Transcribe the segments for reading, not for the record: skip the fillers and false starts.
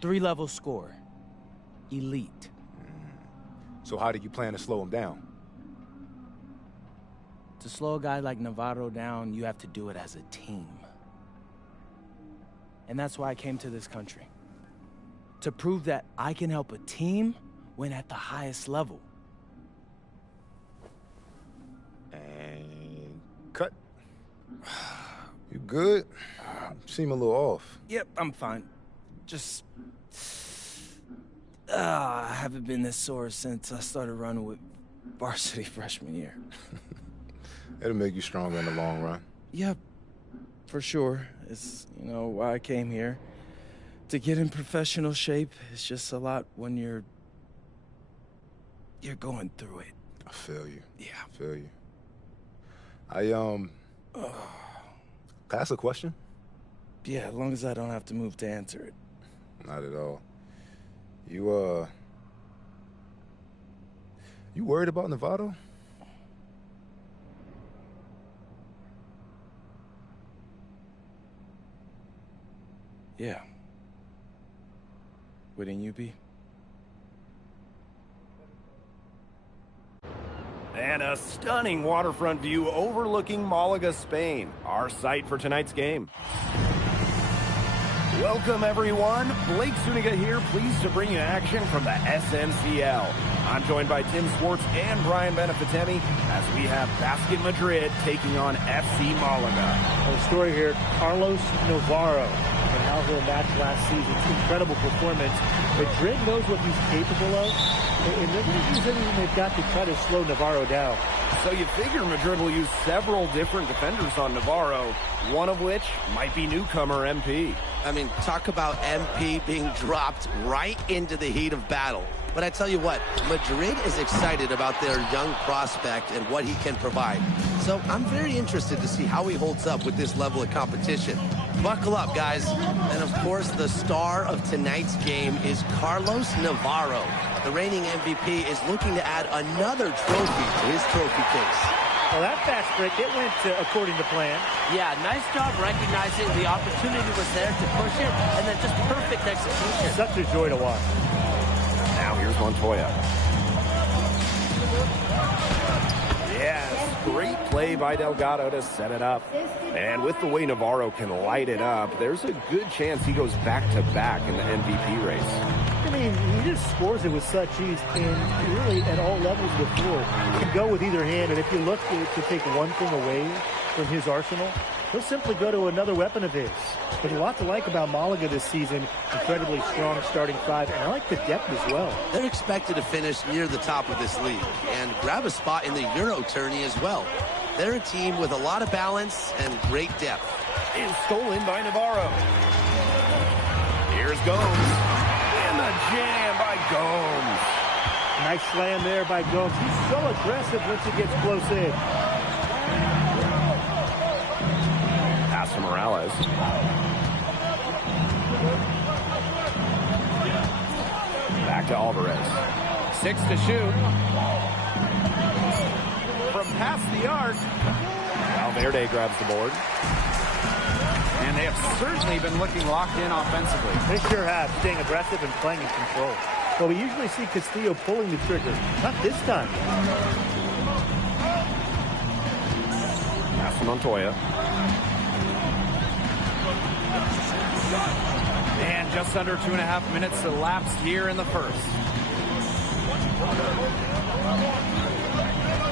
3-level score. Elite. So how do you plan to slow him down? To slow a guy like Navarro down, you have to do it as a team. And that's why I came to this country. To prove that I can help a team win at the highest level. And cut. You good? You seem a little off. Yep, I'm fine. Just... I haven't been this sore since I started running with varsity freshman year. It'll make you stronger in the long run. Yep, for sure. It's, why I came here. To get in professional shape, it's just a lot when you're going through it. I feel you. Yeah. I feel you. Can I ask a question? Yeah, as long as I don't have to move to answer it. Not at all. You worried about Novato? Yeah. Wouldn't you be? And a stunning waterfront view overlooking Malaga, Spain, our site for tonight's game. Welcome, everyone. Blake Zuniga here, pleased to bring you action from the SNCL. I'm joined by Tim Swartz and Brian Benefitemi as we have Basket Madrid taking on FC Malaga. Well, the story here, Carlos Navarro and how he'll match last season's incredible performance. Madrid knows what he's capable of, and they're going to use everything they've got to try to slow Navarro down. So you figure Madrid will use several different defenders on Navarro, one of which might be newcomer MP. I mean, talk about MP being dropped right into the heat of battle. But I tell you what, Madrid is excited about their young prospect and what he can provide. So I'm very interested to see how he holds up with this level of competition. Buckle up, guys. And of course, the star of tonight's game is Carlos Navarro. The reigning MVP is looking to add another trophy to his trophy case. Well, that fast break, it went according to plan. Yeah, nice job recognizing the opportunity was there to push it, and then just perfect execution. Such a joy to watch. Now here's Montoya. Yes, great play by Delgado to set it up. And with the way Navarro can light it up, there's a good chance he goes back-to-back in the MVP race. I mean, he just scores it with such ease, and really at all levels of the floor. He can go with either hand, and if you look to take one thing away from his arsenal, he'll simply go to another weapon of his. There's a lot to like about Malaga this season. Incredibly strong starting five, and I like the depth as well. They're expected to finish near the top of this league and grab a spot in the Euro tourney as well. They're a team with a lot of balance and great depth. Is stolen by Navarro. Here's Gomes. And the jam by Gomes. Nice slam there by Gomes. He's so aggressive once he gets close in. Pass to Morales. Back to Alvarez. 6 to shoot. From past the arc. Valverde grabs the board. And they have certainly been looking locked in offensively. They sure have, staying aggressive and playing in control. Well, we usually see Castillo pulling the trigger. Not this time. Pass to Montoya. And just under 2.5 minutes elapsed here in the first.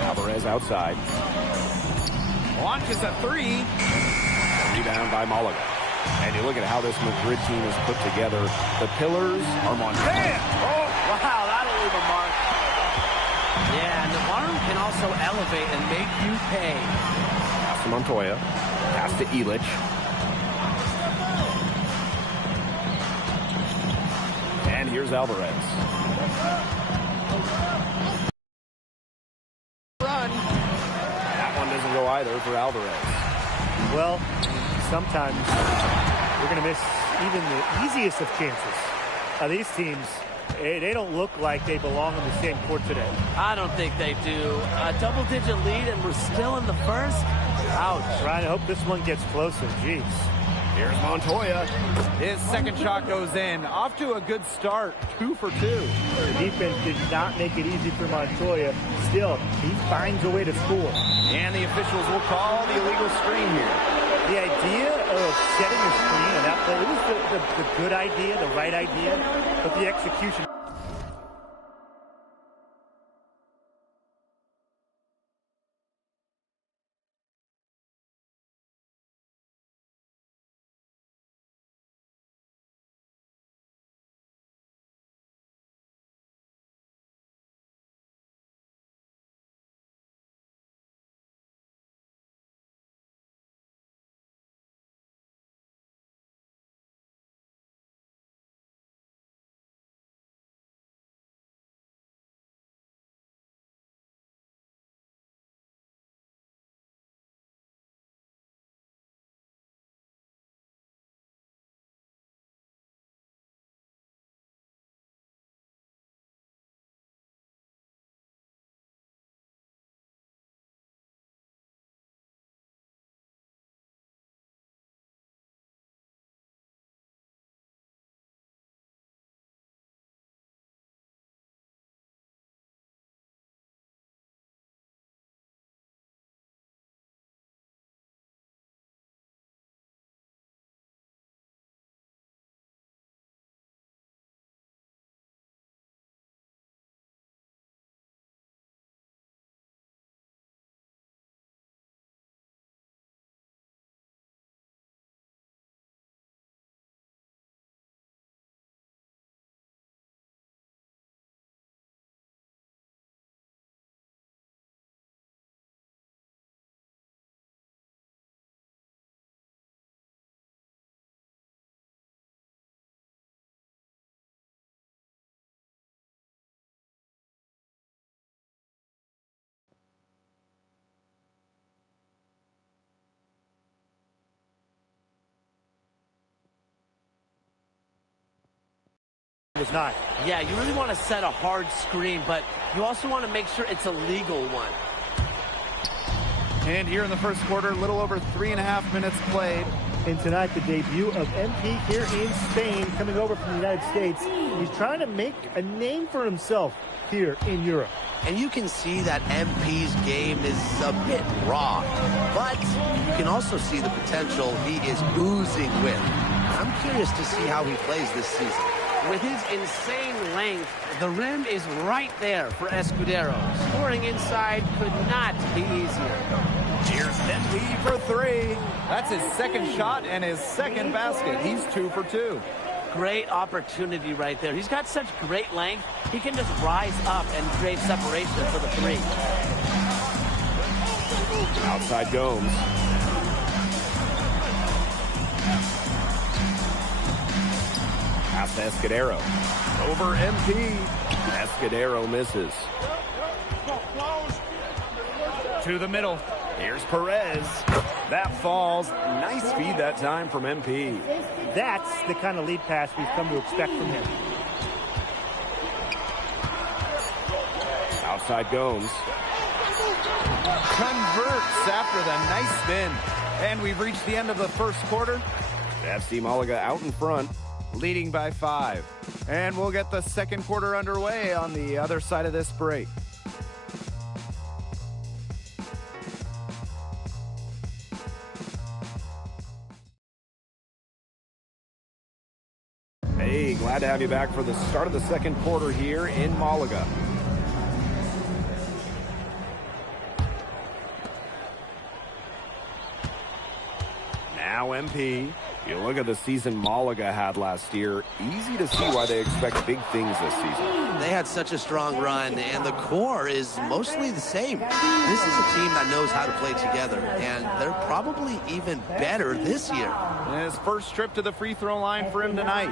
Alvarez outside. Launches a three. Rebound by Malaga. And you look at how this Madrid team is put together. The pillars are Montana. Oh, wow, that'll leave a mark. Yeah, Navarro can also elevate and make you pay. Pass to Montoya. Pass to Illich. And here's Alvarez. Run. That one doesn't go either for Alvarez. Well, sometimes you're going to miss even the easiest of chances. Now, these teams, they don't look like they belong on the same court today. I don't think they do. A double-digit lead, and we're still in the first. Ouch. Trying to hope this one gets closer. Jeez. Here's Montoya. His second shot goes in. Off to a good start, 2 for 2. The defense did not make it easy for Montoya. Still, he finds a way to score. And the officials will call the illegal screen here. The idea of setting a screen on that play, it was the good idea, the right idea, but the execution. Was not. Yeah, you really want to set a hard screen, but you also want to make sure it's a legal one. And here in the first quarter, a little over 3.5 minutes played. And tonight, the debut of MP here in Spain, coming over from the United States. He's trying to make a name for himself here in Europe. And you can see that MP's game is a bit raw, but you can also see the potential he is oozing with. I'm curious to see how he plays this season. With his insane length, the rim is right there for Escudero. Scoring inside could not be easier. Cheers, MP for 3. That's his second shot and his second basket. He's 2 for 2. Great opportunity right there. He's got such great length. He can just rise up and create separation for the 3. Outside Gomes. Pass to Escudero. Over MP. Escudero misses. To the middle. Here's Perez. That falls. Nice feed that time from MP. That's the kind of lead pass we've come to expect from him. Outside Gomes. Converts after the nice spin. And we've reached the end of the first quarter. FC Malaga out in front, leading by 5. And we'll get the second quarter underway on the other side of this break. Hey, glad to have you back for the start of the second quarter here in Malaga. Now MP. You look at the season Malaga had last year, easy to see why they expect big things this season. They had such a strong run, and the core is mostly the same. This is a team that knows how to play together, and they're probably even better this year. His first trip to the free throw line for him tonight.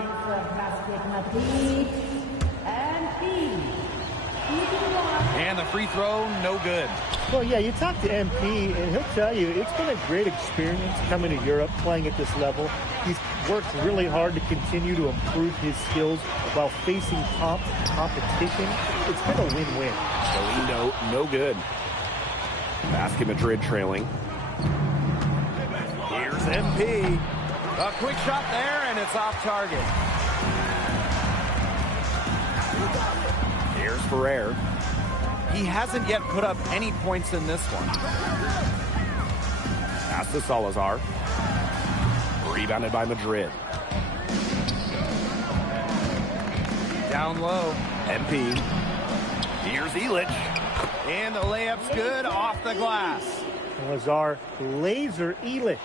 And the free throw, no good. Well, yeah, you talk to MP, and he'll tell you it's been a great experience coming to Europe, playing at this level. He's worked really hard to continue to improve his skills while facing competition. It's been a win-win. Galindo, no good. Basket Madrid trailing. Here's MP. A quick shot there, and it's off target. Here's Ferrer. He hasn't yet put up any points in this one. Pass to Salazar. Rebounded by Madrid. Down low. MP. Here's Ilic. And the layup's good off the glass. Lazar laser Ilic.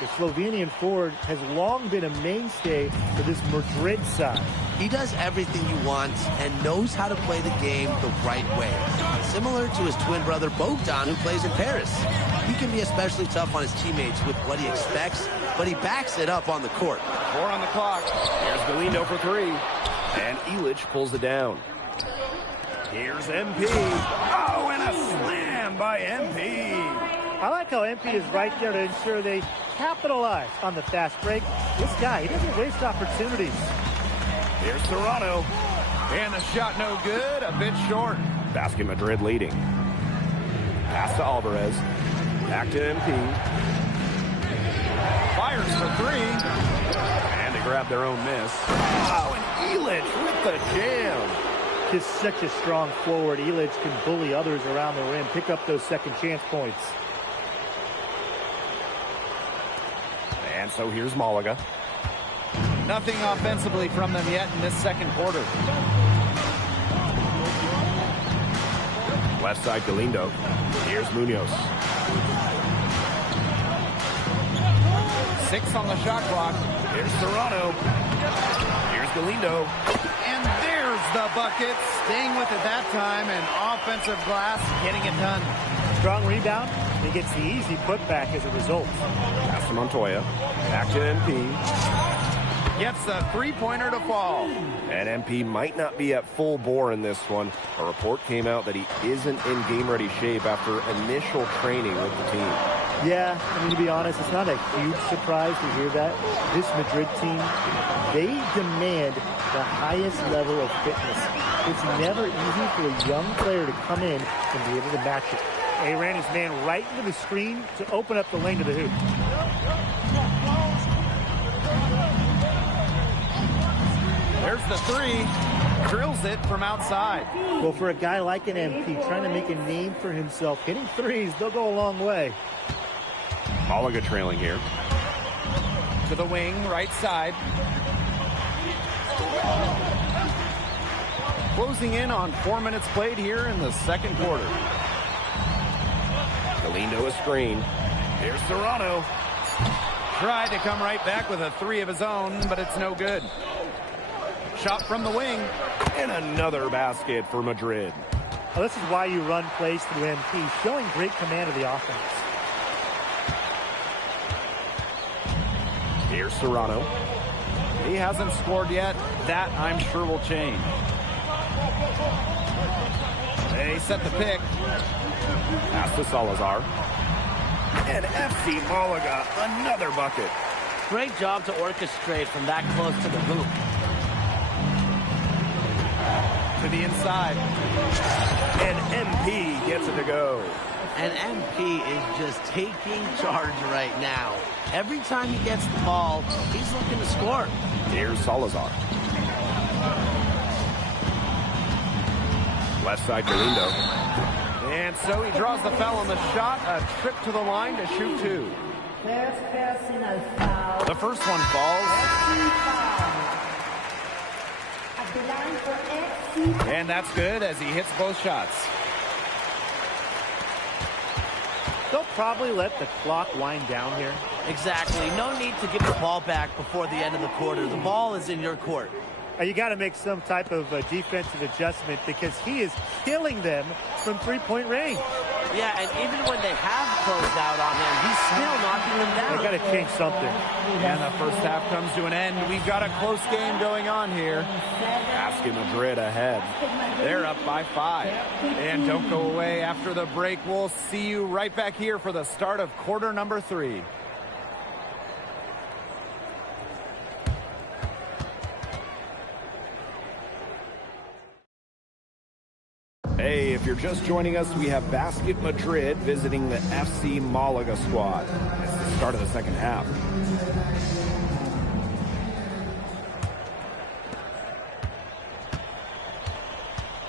The Slovenian forward has long been a mainstay for this Madrid side. He does everything you want and knows how to play the game the right way. Similar to his twin brother Bogdan, who plays in Paris. He can be especially tough on his teammates with what he expects, but he backs it up on the court. 4 on the clock. Here's Galindo for 3. And Ilic pulls it down. Here's MP. Oh, and a slam by MP. I like how MP is right there to ensure they capitalize on the fast break. This guy, he doesn't waste opportunities. Here's Serrano. And the shot no good, a bit short. Basket Madrid leading. Pass to Alvarez. Back to MP. Fires for 3. And they grab their own miss. Oh, and Ilic with the jam. Just such a strong forward. Ilic can bully others around the rim, pick up those second chance points. And so here's Malaga. Nothing offensively from them yet in this second quarter. Left side Galindo. Here's Munoz. 6 on the shot clock. Here's Serrano. Here's Galindo. And there's the bucket. Staying with it that time, and offensive glass getting it done. Strong rebound. He gets the easy putback as a result. Pass to Montoya. Back to MP. Gets a three-pointer to fall. And MP might not be at full bore in this one. A report came out that he isn't in game-ready shape after initial training with the team. Yeah, I mean, to be honest, it's not a huge surprise to hear that. This Madrid team, they demand the highest level of fitness. It's never easy for a young player to come in and be able to match it. He ran his man right into the screen to open up the lane to the hoop. There's the 3. Drills it from outside. Well, for a guy like an MP trying to make a name for himself, hitting threes, they'll go a long way. Malaga trailing here. To the wing, right side. Closing in on 4 minutes played here in the second quarter. Galindo a screen. Here's Serrano. Tried to come right back with a 3 of his own, but it's no good. Shot from the wing. And another basket for Madrid. Well, this is why you run plays through MP, showing great command of the offense. Here's Serrano. He hasn't scored yet. That, I'm sure, will change. They set the pick. Pass to Salazar. And FC Malaga, another bucket. Great job to orchestrate from that close to the hoop. To the inside. And MP gets it to go. And MP is just taking charge right now. Every time he gets the ball, he's looking to score. Here's Salazar. Left side Galindo. And so he draws the foul on the shot. A trip to the line to shoot 2. The first one falls. And that's good as he hits both shots. They'll probably let the clock wind down here. Exactly. No need to get the ball back before the end of the quarter. The ball is in your court. You got to make some type of defensive adjustment because he is killing them from three-point range. Yeah, and even when they have closed out on him, he's still knocking them down. They got to change something. And the first half comes to an end. We've got a close game going on here. Basket Madrid ahead. They're up by 5. And don't go away after the break. We'll see you right back here for the start of quarter number 3. Hey, if you're just joining us, we have Basket Madrid visiting the FC Malaga squad. It's the start of the second half.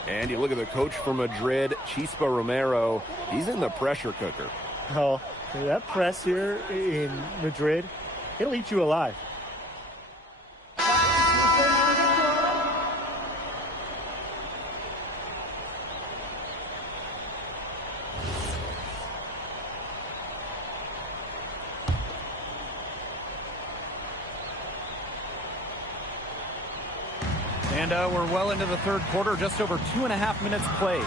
And you look at the coach from Madrid, Chispa Romero. He's in the pressure cooker. Oh, that press here in Madrid, it'll eat you alive. And we're well into the third quarter, just over 2.5 minutes played.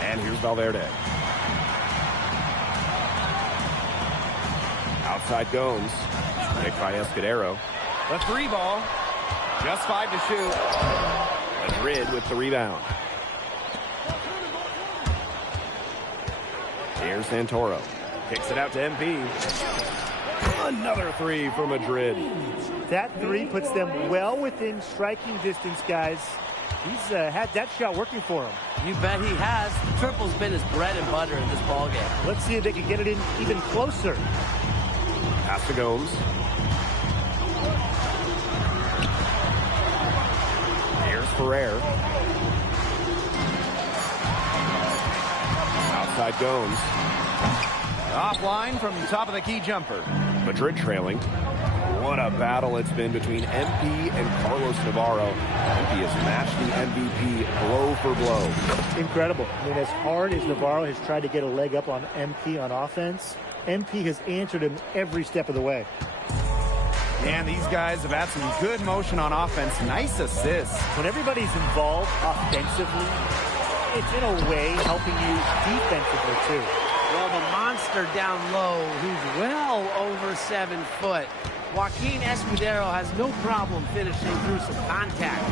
And here's Valverde. Outside Gomes. Picked by Escudero. The 3 ball. Just 5 to shoot. Madrid with the rebound. Here's Santoro. Kicks it out to MP. Another 3 for Madrid. That 3 puts them well within striking distance, guys. He's had that shot working for him. You bet he has. The triple's been his bread and butter in this ballgame. Let's see if they can get it in even closer. Pass to Gomes. Here's Ferrer. Outside Gomes. Offline from top of the key jumper. Madrid trailing. What a battle it's been between MP and Carlos Navarro. MP has matched the MVP blow for blow. Incredible. I mean, as hard as Navarro has tried to get a leg up on MP on offense, MP has answered him every step of the way. And these guys have had some good motion on offense. Nice assists. When everybody's involved offensively, it's in a way helping you defensively too. Well, the monster down low, who's well over 7 foot. Joaquin Escudero has no problem finishing through some contact.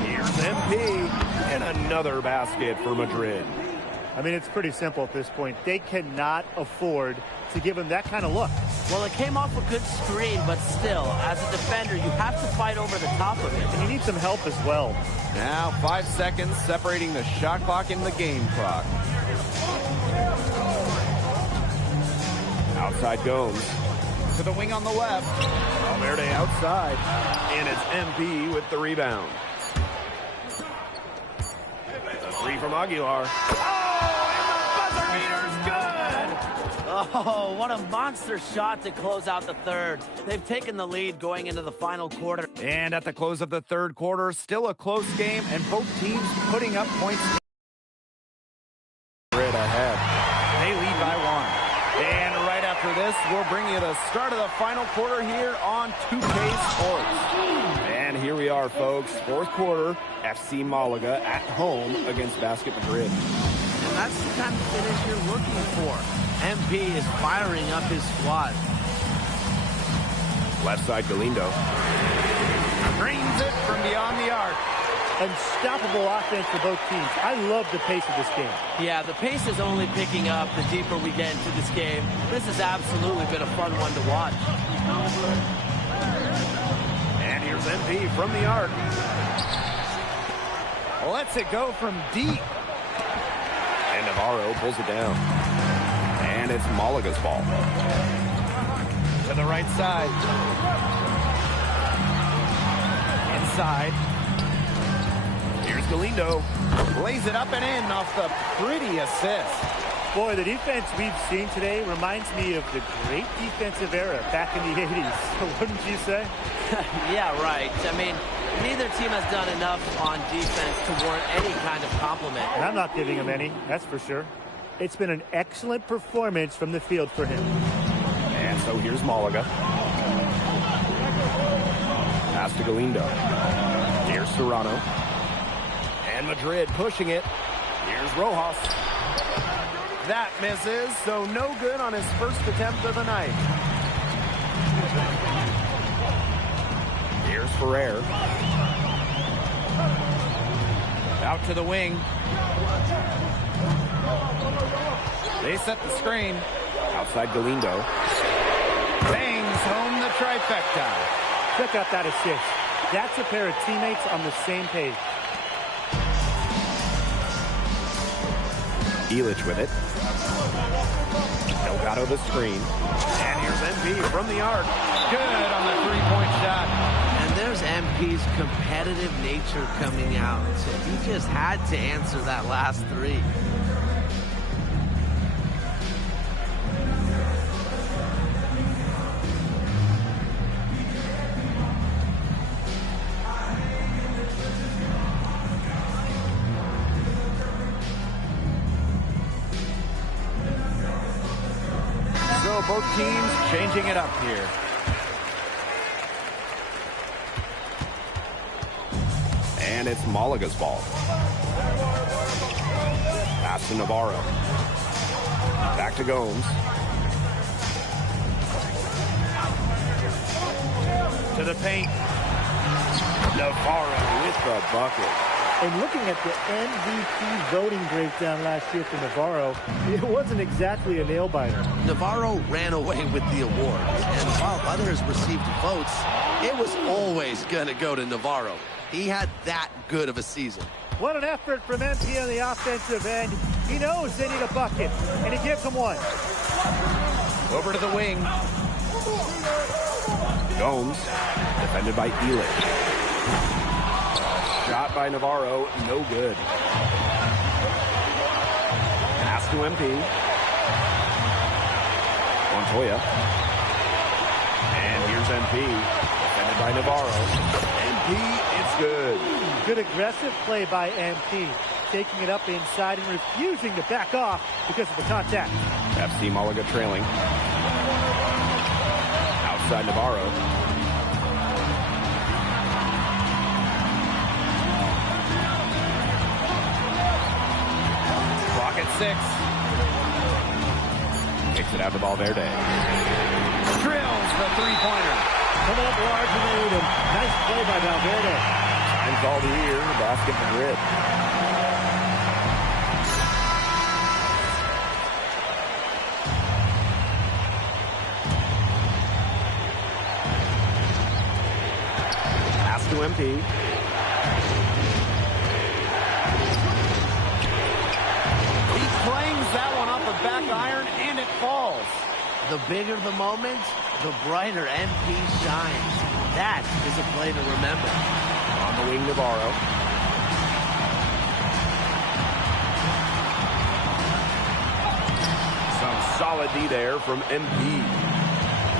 Here's MP and another basket for Madrid. I mean, it's pretty simple at this point. They cannot afford to give him that kind of look. Well, it came off a good screen, but still, as a defender, you have to fight over the top of it. And you need some help as well. Now 5 seconds separating the shot clock and the game clock. Outside Gomes. To the wing on the left. Valverde outside. And it's MP with the rebound. The 3 from Aguilar. Oh, what a monster shot to close out the third. They've taken the lead going into the final quarter. And at the close of the third quarter, still a close game, and both teams putting up points. Madrid ahead. They lead by 1. And right after this, we'll bring you the start of the final quarter here on 2K Sports. And here we are, folks. Fourth quarter, FC Malaga at home against Basket Madrid. And that's the kind of finish you're looking for. MP is firing up his squad. Left side, Galindo. Drains it from beyond the arc. Unstoppable offense for both teams. I love the pace of this game. Yeah, the pace is only picking up the deeper we get into this game. This has absolutely been a fun one to watch. And here's MP from the arc. Lets it go from deep. And Navarro pulls it down. And it's Malaga's ball. To the right side. Inside. Here's Galindo. Lays it up and in off the pretty assist. Boy, the defense we've seen today reminds me of the great defensive era back in the 80s. Wouldn't you say? Yeah, right. I mean, neither team has done enough on defense to warrant any kind of compliment. And I'm not giving him any, that's for sure. It's been an excellent performance from the field for him. And so here's Malaga. Pass to Galindo. Here's Serrano. And Madrid pushing it. Here's Rojas. That misses, so no good on his first attempt of the night. Here's Ferrer. Out to the wing. They set the screen. Outside Galindo. Bangs home the trifecta. Check out that assist. That's a pair of teammates on the same page. Illich with it. Delgado the screen. And here's MP from the arc. Good on the three-point shot. And there's MP's competitive nature coming out. So he just had to answer that last three. So both teams changing it up here. And it's Malaga's ball. Pass to Navarro. Back to Gomes. To the paint. Navarro with the bucket. And looking at the MVP voting breakdown last year for Navarro, it wasn't exactly a nail-biter. Navarro ran away with the award, and while others received votes, it was always going to go to Navarro. He had that good of a season. What an effort from MP on the offensive end. He knows they need a bucket, and he gives them one. Over to the wing. Gomes, defended by Elick. Shot by Navarro, no good. Pass to MP. Montoya. And here's MP, defended by Navarro. MP, it's good. Good aggressive play by MP, taking it up inside and refusing to back off because of the contact. FC Malaga trailing. Outside Navarro. Clock at 6. Kicks it out to Valverde. Drills the three-pointer. Coming up large and lead, and nice play by Valverde. Time called here. Basket Madrid. Pass to MP. He clangs that one off the back iron, and it falls. The bigger the moment, the brighter MP shines. That is a play to remember. On the wing, Navarro. Some solid D there from MP.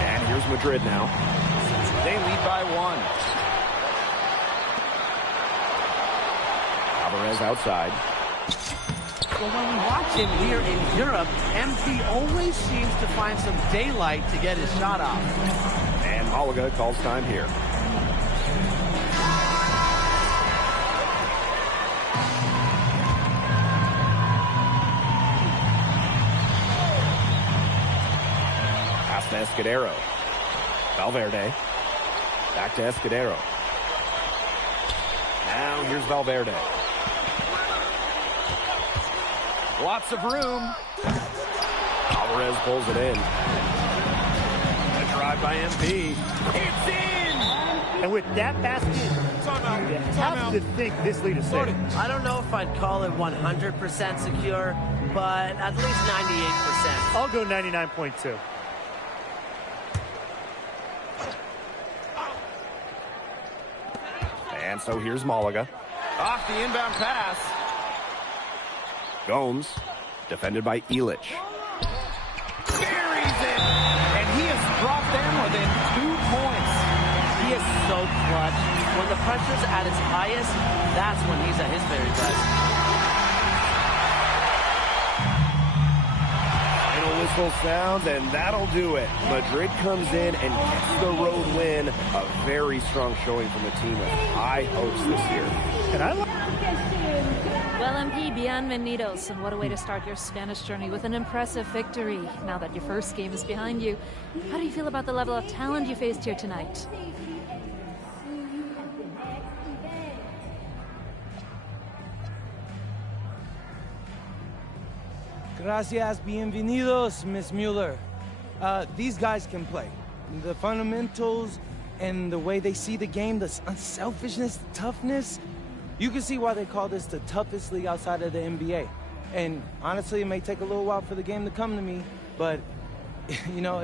And here's Madrid now. They lead by 1. Alvarez outside. Well, when we watch him here in Europe, MP always seems to find some daylight to get his shot off. And Malaga calls time here. Pass to Escudero. Valverde. Back to Escudero. Now here's Valverde. Lots of room. Alvarez pulls it in. A drive by MP. It's in! And with that basket, you have to think this lead is safe. I don't know if I'd call it 100% secure, but at least 98%. I'll go 99.2. And so here's Malaga. Off the inbound pass. Gomes, defended by Elick. Buries it! And he has dropped them within 2 points. He is so clutch. When the pressure's at its highest, that's when he's at his very best. Final whistle sounds, and that'll do it. Madrid comes in and gets the road win. A very strong showing from the team with high hopes this year. And I like Well, MP, bienvenidos, and what a way to start your Spanish journey with an impressive victory. Now that your first game is behind you, how do you feel about the level of talent you faced here tonight? Gracias, bienvenidos, Miss Mueller. These guys can play. The fundamentals and the way they see the game, the unselfishness, the toughness. You can see why they call this the toughest league outside of the NBA. And honestly, it may take a little while for the game to come to me, but you know,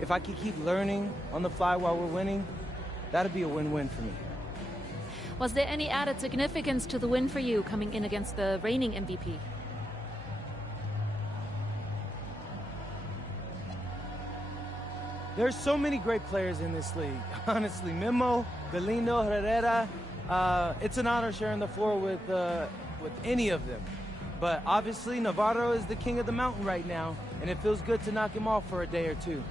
if I could keep learning on the fly while we're winning, that'd be a win-win for me. Was there any added significance to the win for you coming in against the reigning MVP? There's so many great players in this league. Honestly, Memo, Galindo, Herrera, it's an honor sharing the floor with any of them. But obviously, Navarro is the king of the mountain right now, and it feels good to knock him off for a day or two.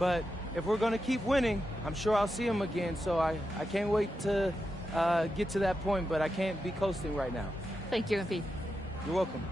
But if we're going to keep winning, I'm sure I'll see him again, so I can't wait to get to that point, but I can't be coasting right now. Thank you, MP. You're welcome.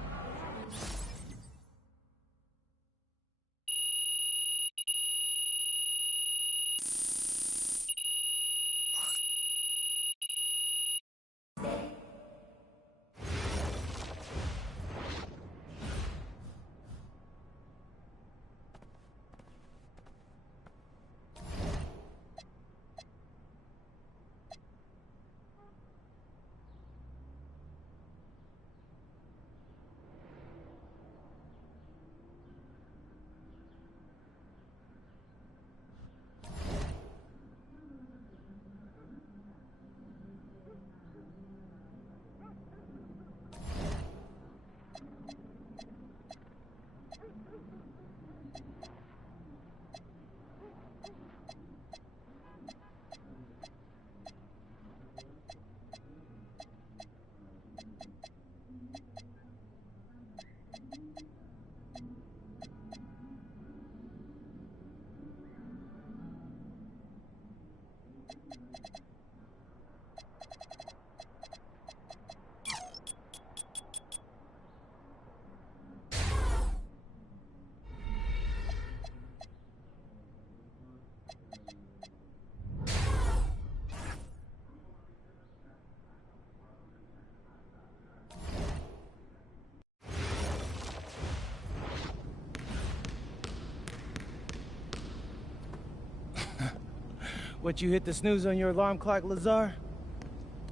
What, you hit the snooze on your alarm clock, Lazar?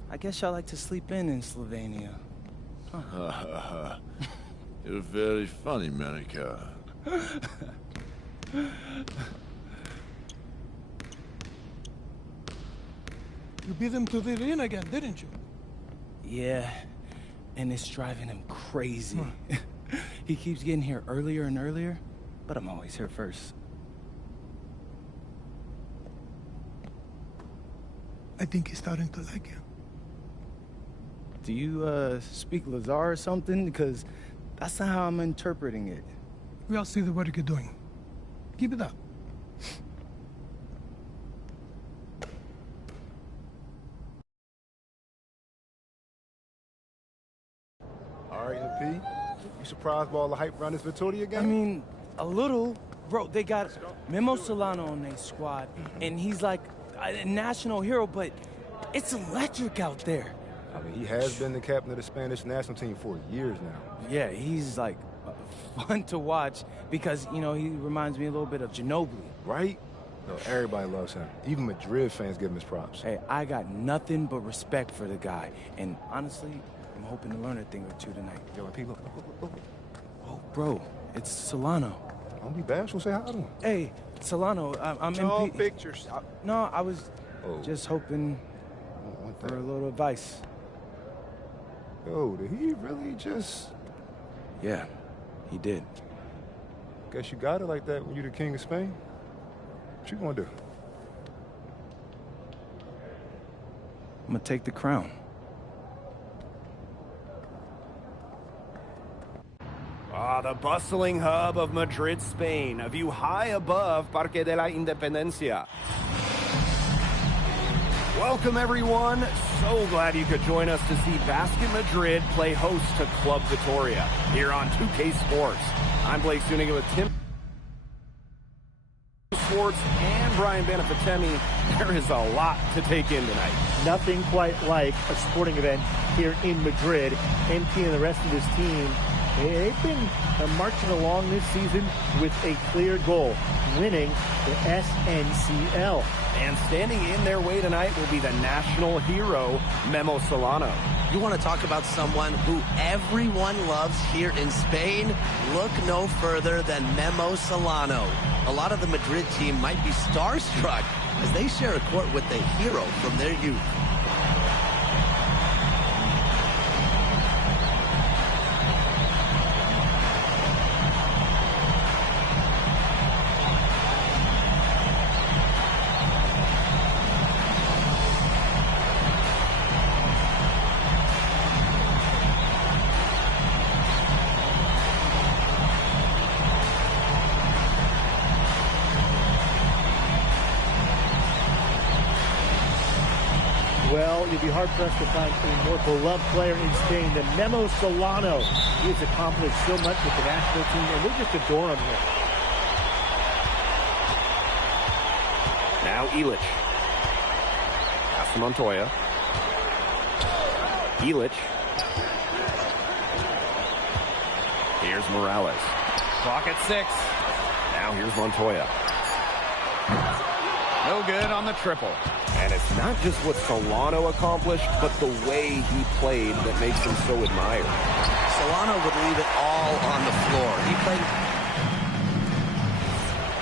I guess y'all like to sleep in Slovenia. Huh. You're very funny, Murkioooo. You beat him to the arena again, didn't you? Yeah, and it's driving him crazy. He keeps getting here earlier and earlier, but I'm always here first. I think he's starting to like you. Do you, speak Lazar or something? Because that's not how I'm interpreting it. We all see the work you're doing. Keep it up. All right, MP. You surprised by all the hype around this Vittoria game? I mean, a little. Bro, they got Memo Solano on their squad, and he's like a national hero, but it's electric out there. I mean, he has been the captain of the Spanish national team for years now. Yeah, he's like fun to watch because, you know, he reminds me a little bit of Ginobili. Right? No, everybody loves him. Even Madrid fans give him his props. Hey, I got nothing but respect for the guy, and honestly, I'm hoping to learn a thing or two tonight. Yo, MP, look. Oh, bro, it's Solano. Don't be bashful, say hi to him. Hey, Solano, I'm No MP. pictures. No, I was just hoping for a little advice. Yo, did he really just... Yeah, he did. Guess you got it like that when you're the king of Spain. What you gonna do? I'm gonna take the crown. The bustling hub of Madrid, Spain, a view high above Parque de la Independencia. Welcome, everyone. So glad you could join us to see Basket Madrid play host to Club Vitoria here on 2K Sports. I'm Blake Zuniga with Tim Sports and Brian Benefitemi. There is a lot to take in tonight. Nothing quite like a sporting event here in Madrid. MP and the rest of his team, they've been marching along this season with a clear goal, winning the SNCL. And standing in their way tonight will be the national hero, Memo Solano. You want to talk about someone who everyone loves here in Spain? Look no further than Memo Solano. A lot of the Madrid team might be starstruck as they share a court with the hero from their youth. Well, you'd be hard-pressed to find a more beloved player in Spain than Memo Solano. He has accomplished so much with the national team, and they just adore him here. Now Illich. Pass to Montoya. Illich. Here's Morales. Clock at 6. Now here's Montoya. No good on the triple. And it's not just what Solano accomplished, but the way he played that makes him so admired. Solano would leave it all on the floor. He played.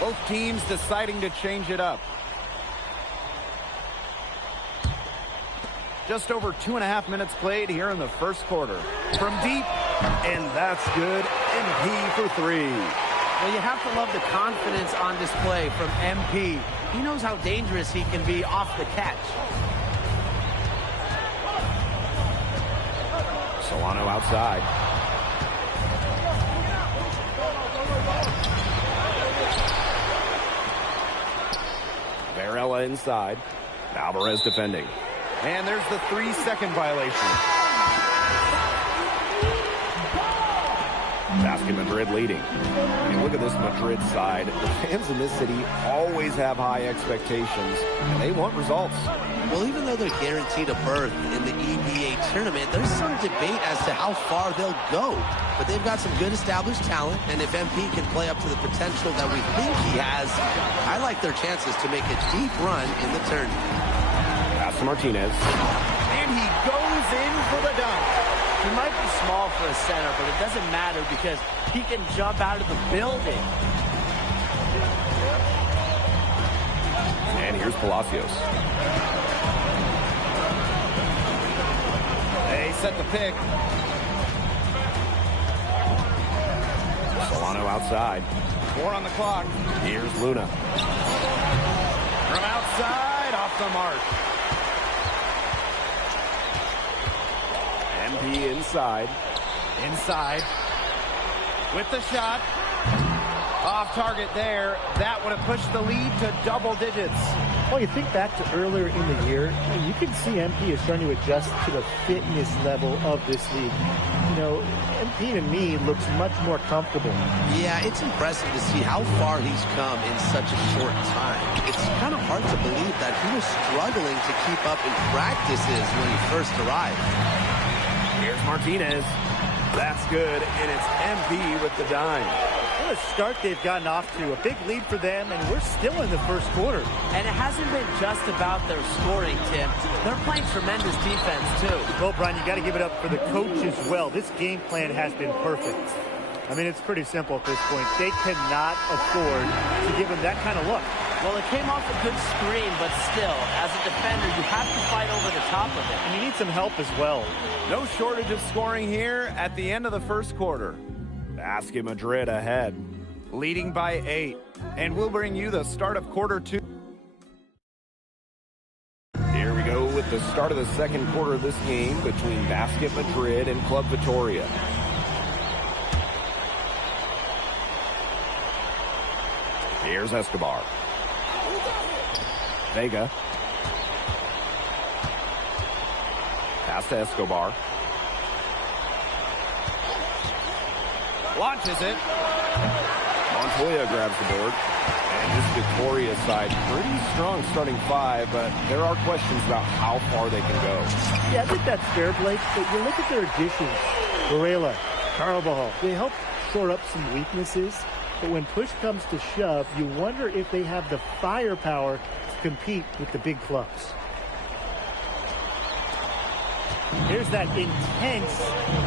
Both teams deciding to change it up. Just over 2.5 minutes played here in the first quarter. From deep, and that's good. MP for 3. Well, you have to love the confidence on display from MP. He knows how dangerous he can be off the catch. Solano outside. Varela inside. Alvarez defending. And there's the 3-second violation. Basket Madrid leading. I mean, look at this Madrid side. The fans in this city always have high expectations, and they want results. Well, even though they're guaranteed a berth in the EBA tournament, there's some debate as to how far they'll go. But they've got some good established talent, and if MP can play up to the potential that we think he has, I like their chances to make a deep run in the tournament. Pass to Martinez. And he goes in for the dunk. He might be small for a center, but it doesn't matter because he can jump out of the building. And here's Palacios. They set the pick. Solano outside. 4 on the clock. Here's Luna. From outside, off the mark. MP inside. Inside. With the shot. Off target there. That would have pushed the lead to double digits. Well, you think back to earlier in the year, you can see MP is starting to adjust to the fitness level of this league. You know, MP to me looks much more comfortable. Yeah, it's impressive to see how far he's come in such a short time. It's kind of hard to believe that he was struggling to keep up in practices when he first arrived. Here's Martinez. That's good, and it's MP with the dime. What a start they've gotten off to. A big lead for them, and we're still in the first quarter. And it hasn't been just about their scoring, Tim. They're playing tremendous defense, too. Well, Brian, you got to give it up for the coach as well. This game plan has been perfect. I mean, it's pretty simple at this point. They cannot afford to give him that kind of look. Well, it came off a good screen, but still, as a defender, you have to fight over the top of it. And you need some help as well. No shortage of scoring here at the end of the first quarter. Basket Madrid ahead, leading by 8. And we'll bring you the start of quarter 2. Here we go with the start of the second quarter of this game between Basket Madrid and Club Vitoria. Here's Escobar. Vega. Pass to Escobar. Launches it. Montoya grabs the board. And this Vitoria side, pretty strong starting 5, but there are questions about how far they can go. Yeah, I think that's fair, Blake, but you look at their additions. Varela, Carvajal, they help shore up some weaknesses, but when push comes to shove, you wonder if they have the firepower to compete with the big clubs. Here's that intense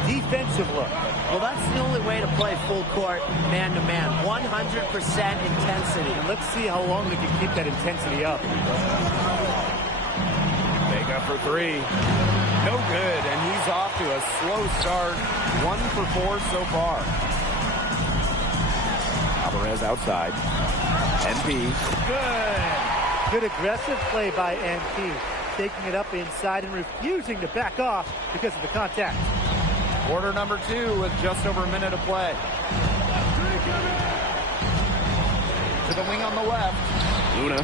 defensive look. Well, that's the only way to play full court, man-to-man. 100% intensity. And let's see how long they can keep that intensity up. Vega for three. No good, and he's off to a slow start. 1 for 4 so far. Alvarez outside. MP. Good aggressive play by MP. Taking it up inside and refusing to back off because of the contact. Quarter number 2 with just over a minute to play. To the wing on the left. Luna.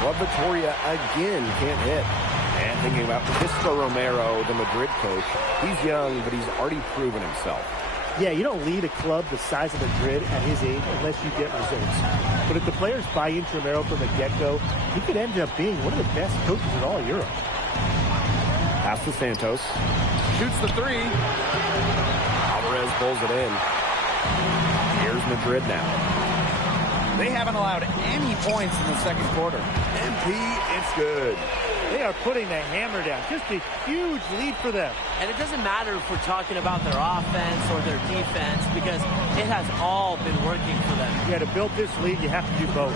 Club Victoria again can't hit. And thinking about Pisco Romero, the Madrid coach. He's young, but he's already proven himself. Yeah, you don't lead a club the size of Madrid at his age unless you get results. But if the players buy into Romero from the get-go, he could end up being one of the best coaches in all Europe. Pass to Santos. Shoots the three. Alvarez pulls it in. Here's Madrid now. They haven't allowed any points in the second quarter. MP, it's good. They are putting the hammer down. Just a huge lead for them. And it doesn't matter if we're talking about their offense or their defense because it has all been working for them. Yeah, to build this lead, you have to do both.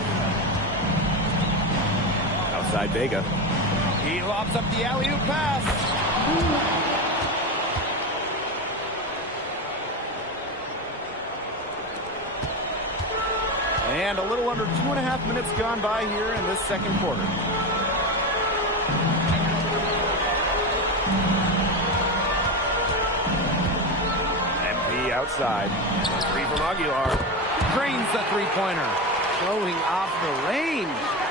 Outside Vega. He lobs up the alley-oop pass. And a little under 2.5 minutes gone by here in this second quarter. MP outside. 3 from Aguilar. Drains the three-pointer. Showing off the range.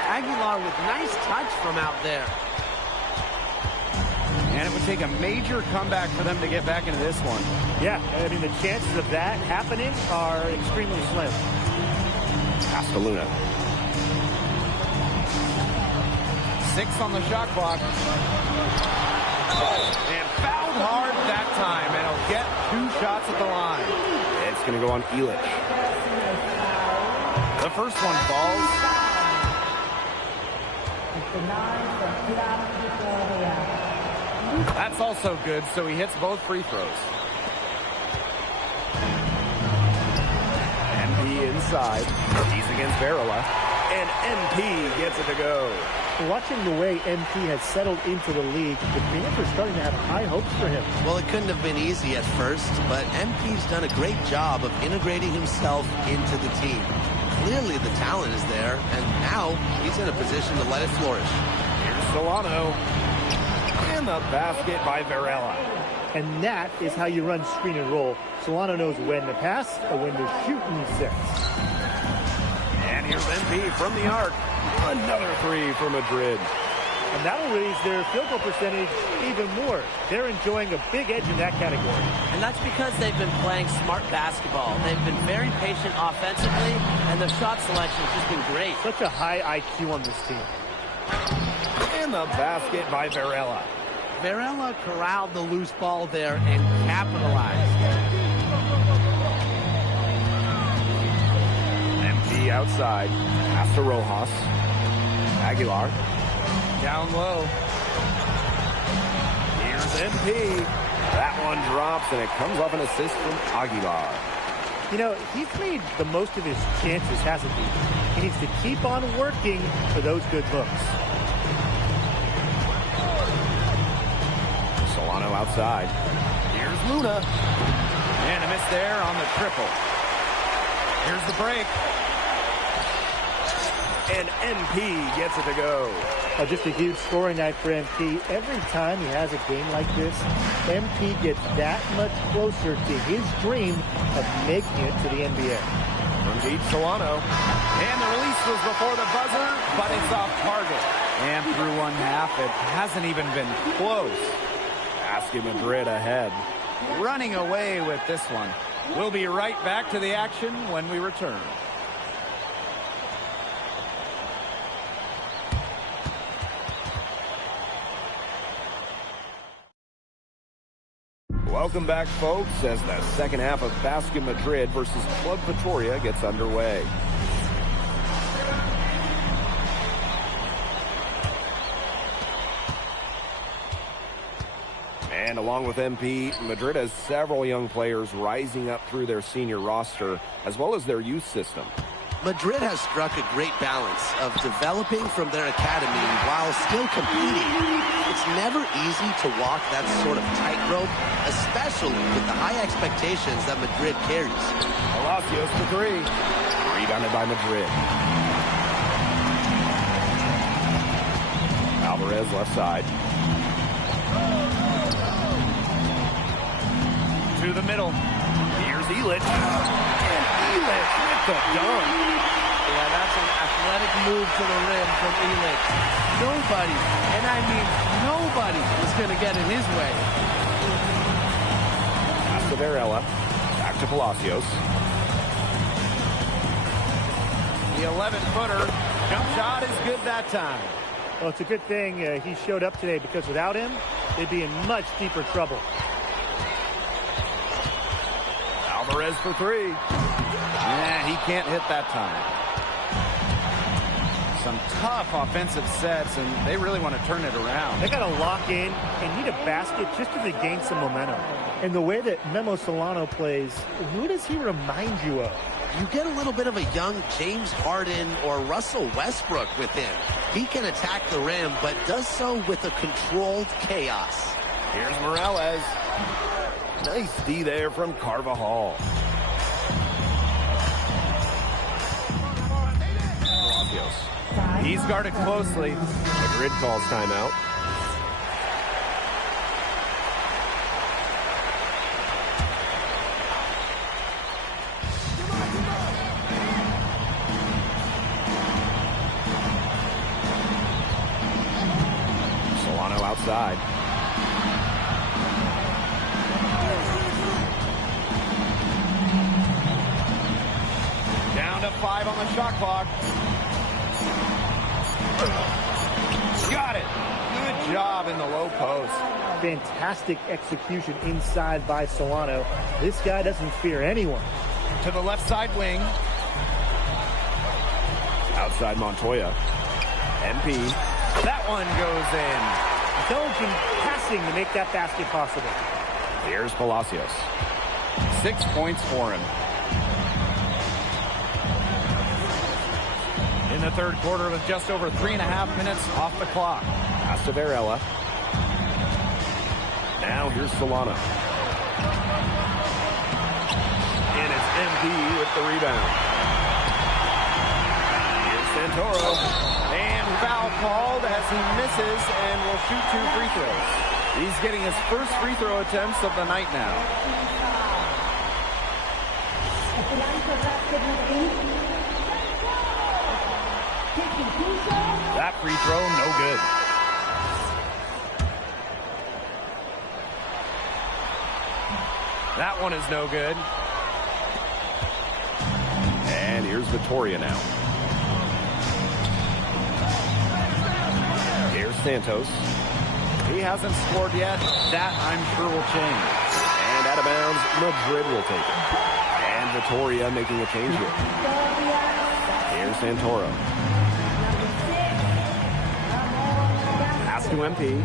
Aguilar with nice touch from out there. And it would take a major comeback for them to get back into this one. Yeah, I mean, the chances of that happening are extremely slim. Pass to Luna. 6 on the shot clock. And fouled hard that time, and he'll get 2 shots at the line. It's going to go on Illich. The first one falls. That's also good, so he hits both free throws. MP inside. He's against Varela. And MP gets it to go. Watching the way MP has settled into the league, the fans are starting to have high hopes for him. Well, it couldn't have been easy at first, but MP's done a great job of integrating himself into the team. Clearly the talent is there, and now he's in a position to let it flourish. Here's Solano. And the basket by Varela. And that is how you run screen and roll. Solano knows when to pass or when to shoot in these sets. And here's MP from the arc. Another 3 for Madrid. And that'll raise their field goal percentage even more. They're enjoying a big edge in that category. And that's because they've been playing smart basketball. They've been very patient offensively, and the shot selection has just been great. Such a high IQ on this team. And the basket by Varela. Varela corralled the loose ball there and capitalized. MP outside. Pass to Rojas. Aguilar. Down low. Here's MP. That one drops, and it comes off an assist from Aguilar. You know, he's made the most of his chances, hasn't he? He needs to keep on working for those good looks. Solano outside. Here's Luna. And a miss there on the triple. Here's the break. And MP gets it to go. Just a huge scoring night for MP. Every time he has a game like this, MP gets that much closer to his dream of making it to the NBA. From deep, Solano. And the release was before the buzzer, but it's off target. And through one half, it hasn't even been close. Basket Madrid ahead. Running away with this one. We'll be right back to the action when we return. Welcome back, folks, as the second half of Basket Madrid versus Club Victoria gets underway. And along with MP, Madrid has several young players rising up through their senior roster, as well as their youth system. Madrid has struck a great balance of developing from their academy while still competing. It's never easy to walk that sort of tightrope, especially with the high expectations that Madrid carries. Palacios for three. Rebounded by Madrid. Alvarez left side. To the middle. Here's Elich. And Elich with the dunk. Yeah, that's an athletic move to the rim from Elich. Nobody, and I mean nobody, is going to get in his way. Pass to Varela. Back to Palacios. The 11-footer. Jump shot is good that time. Well, it's a good thing he showed up today, because without him, they'd be in much deeper trouble. Alvarez for three. Yeah, he can't hit that time. Some tough offensive sets, and they really want to turn it around. They got to lock in and need a basket just to gain some momentum. And the way that Memo Solano plays, who does he remind you of? You get a little bit of a young James Harden or Russell Westbrook with him. He can attack the rim, but does so with a controlled chaos. Here's Morales. Nice D there from Carvajal. He's guarded closely. Madrid calls timeout. Solano outside. Down to 5 on the shot clock. Got it. Good job in the low post. Fantastic execution inside by Solano. This guy doesn't fear anyone. To the left side wing. Outside Montoya. MP. That one goes in. Intelligent passing to make that basket possible. Here's Palacios. 6 points for him. In the third quarter with just over 3.5 minutes off the clock. Pass to Varela. Now here's Solano. And it's MP with the rebound. Here's Santoro. And foul called as he misses and will shoot 2 free throws. He's getting his first free throw attempts of the night now. That free throw, no good. That one is no good. And here's Vittoria now. Here's Santos. He hasn't scored yet. That, I'm sure, will change. And out of bounds, Madrid will take it. And Vittoria making a change here. Here's Santoro. Pass to MP.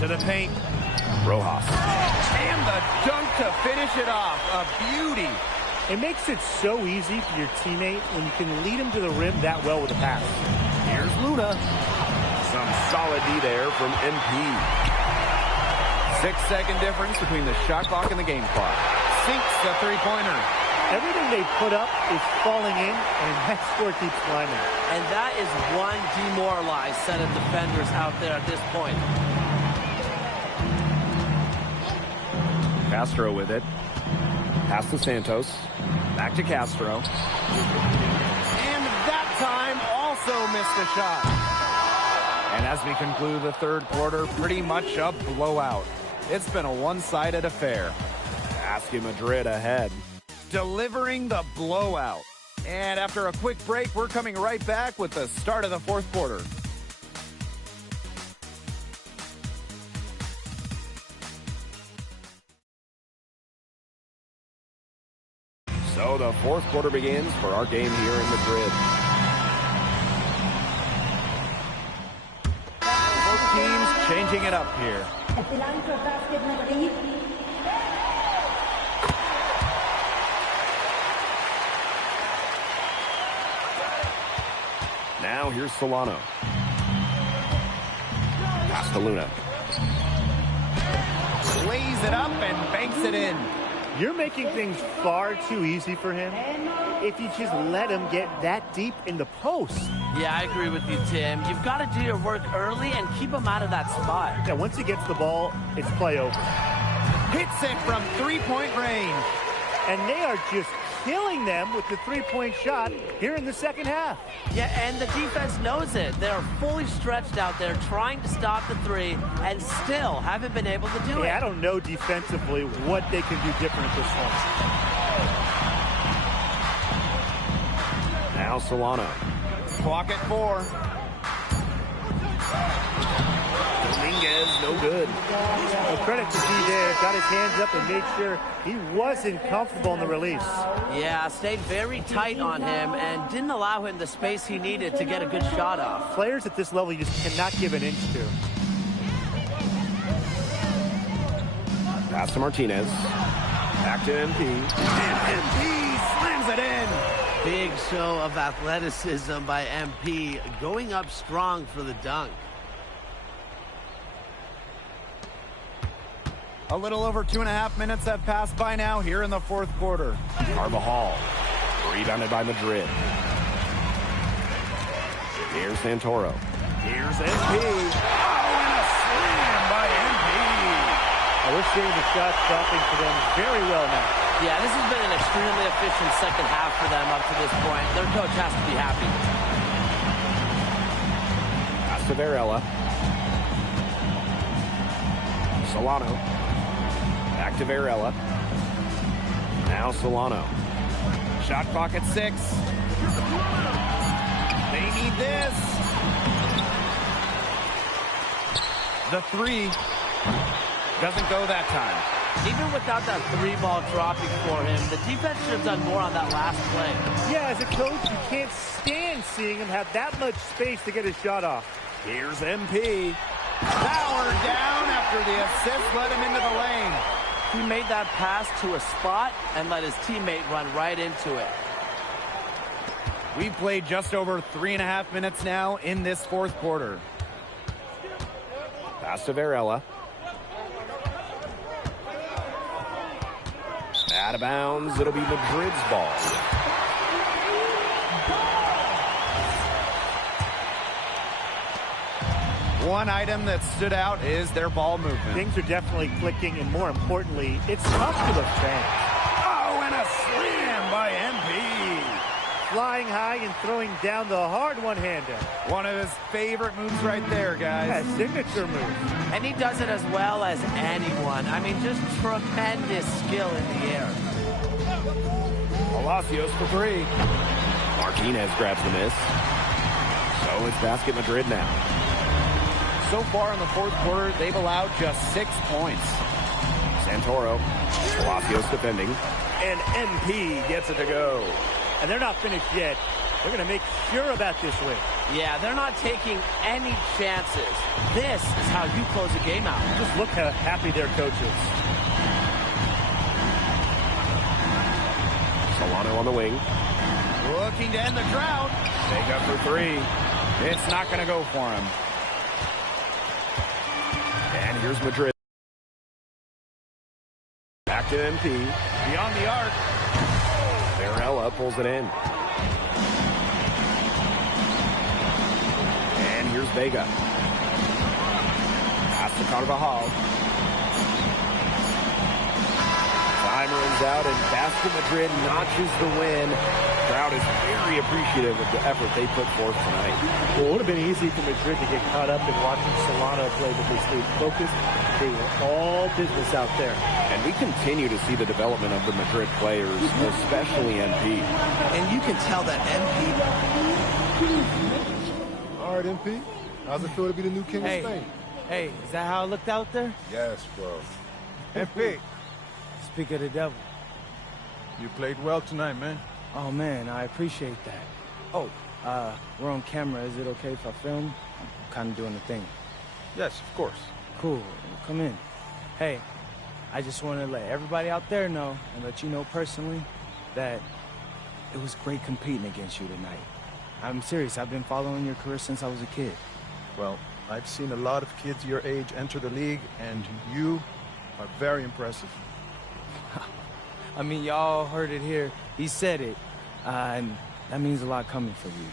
To the paint. Rojas. And the dunk to finish it off. A beauty. It makes it so easy for your teammate when you can lead him to the rim that well with a pass. Here's Luna. Some solid D there from MP. 6-second difference between the shot clock and the game clock. Sinks the three-pointer. Everything they put up is falling in, and that score keeps climbing. And that is one demoralized set of defenders out there at this point. Castro with it. Pass to Santos. Back to Castro. And that time also missed a shot. And as we conclude the third quarter, pretty much a blowout. It's been a one-sided affair. Basket Madrid ahead. Delivering the blowout. And after a quick break, we're coming right back with the start of the fourth quarter. So the fourth quarter begins for our game here in Madrid. changing it up here. Now here's Solano. Castelluna. Lays it up and banks it in. You're making things far too easy for him if you just let him get that deep in the post. Yeah, I agree with you, Tim. You've got to do your work early and keep him out of that spot. Yeah, once he gets the ball, it's play over. Hits it from three-point range. And they are just killing them with the three-point shot here in the second half. Yeah, and the defense knows it. They're fully stretched out there trying to stop the three and still haven't been able to do it. I don't know defensively what they can do different at this point. Now Solano. Clock at 4. Dominguez, no good. Well, credit to D there. Got his hands up and made sure he wasn't comfortable in the release. Yeah, stayed very tight on him and didn't allow him the space he needed to get a good shot off. Players at this level you just cannot give an inch to. Pass to Martinez. Back to MP. And MP slams it in. Big show of athleticism by MP, going up strong for the dunk. A little over 2.5 minutes have passed by now here in the fourth quarter. Carvajal, rebounded by Madrid. Here's Santoro. Here's MP. Oh, and a slam by MP. We're seeing the shots dropping for them very well now. Yeah, this has been an extremely efficient second half for them up to this point. Their coach has to be happy. Pass to Varela. Solano. Back to Varela. Now Solano. Shot clock at 6. They need this. The 3 doesn't go that time. Even without that 3-ball dropping for him, the defense should have done more on that last play. Yeah, as a coach, you can't stand seeing him have that much space to get his shot off. Here's MP. Powered down after the assist led him into the lane. He made that pass to a spot and let his teammate run right into it. We've played just over 3.5 minutes now in this fourth quarter. Pass to Varela. Out of bounds. It'll be Madrid's ball. One item that stood out is their ball movement. Things are definitely clicking, and more importantly, it's tough to the fans. Oh, and a slam by MP. Flying high and throwing down the hard one-hander. One of his favorite moves right there, guys. Yeah, signature move. And he does it as well as anyone. I mean, just tremendous skill in the air. Palacios for 3. Martinez grabs the miss. So it's basket Madrid now. So far in the fourth quarter, they've allowed just 6 points. Santoro, Palacios defending, and MP gets it to go. And they're not finished yet. They're going to make sure about this win. Yeah, they're not taking any chances. This is how you close a game out. Just look how happy their coach is. Solano on the wing. Looking to end the drought. Take up for 3. It's not going to go for him. And here's Madrid. Back to MP. Beyond the arc. Varela pulls it in. And here's Vega. Pass to Carvajal. Time runs out and Basket Madrid notches the win. Crowd is very appreciative of the effort they put forth tonight. Well, it would have been easy for Madrid to get caught up in watching Solano play, but they stayed focused. They were all business out there. And we continue to see the development of the Madrid players, especially MP. And you can tell that MP... All right, MP. How's it feel to be the new king of Spain? Hey, is that how it looked out there? Yes, bro. MP. Speak of the devil. You played well tonight, man. Oh, man, I appreciate that. Oh, we're on camera. Is it okay if I film? I'm kind of doing the thing. Yes, of course. Cool. Come in. Hey, I just want to let everybody out there know and let you know personally that it was great competing against you tonight. I'm serious. I've been following your career since I was a kid. Well, I've seen a lot of kids your age enter the league, and you are very impressive. I mean, y'all heard it here. He said it. And that means a lot coming from you,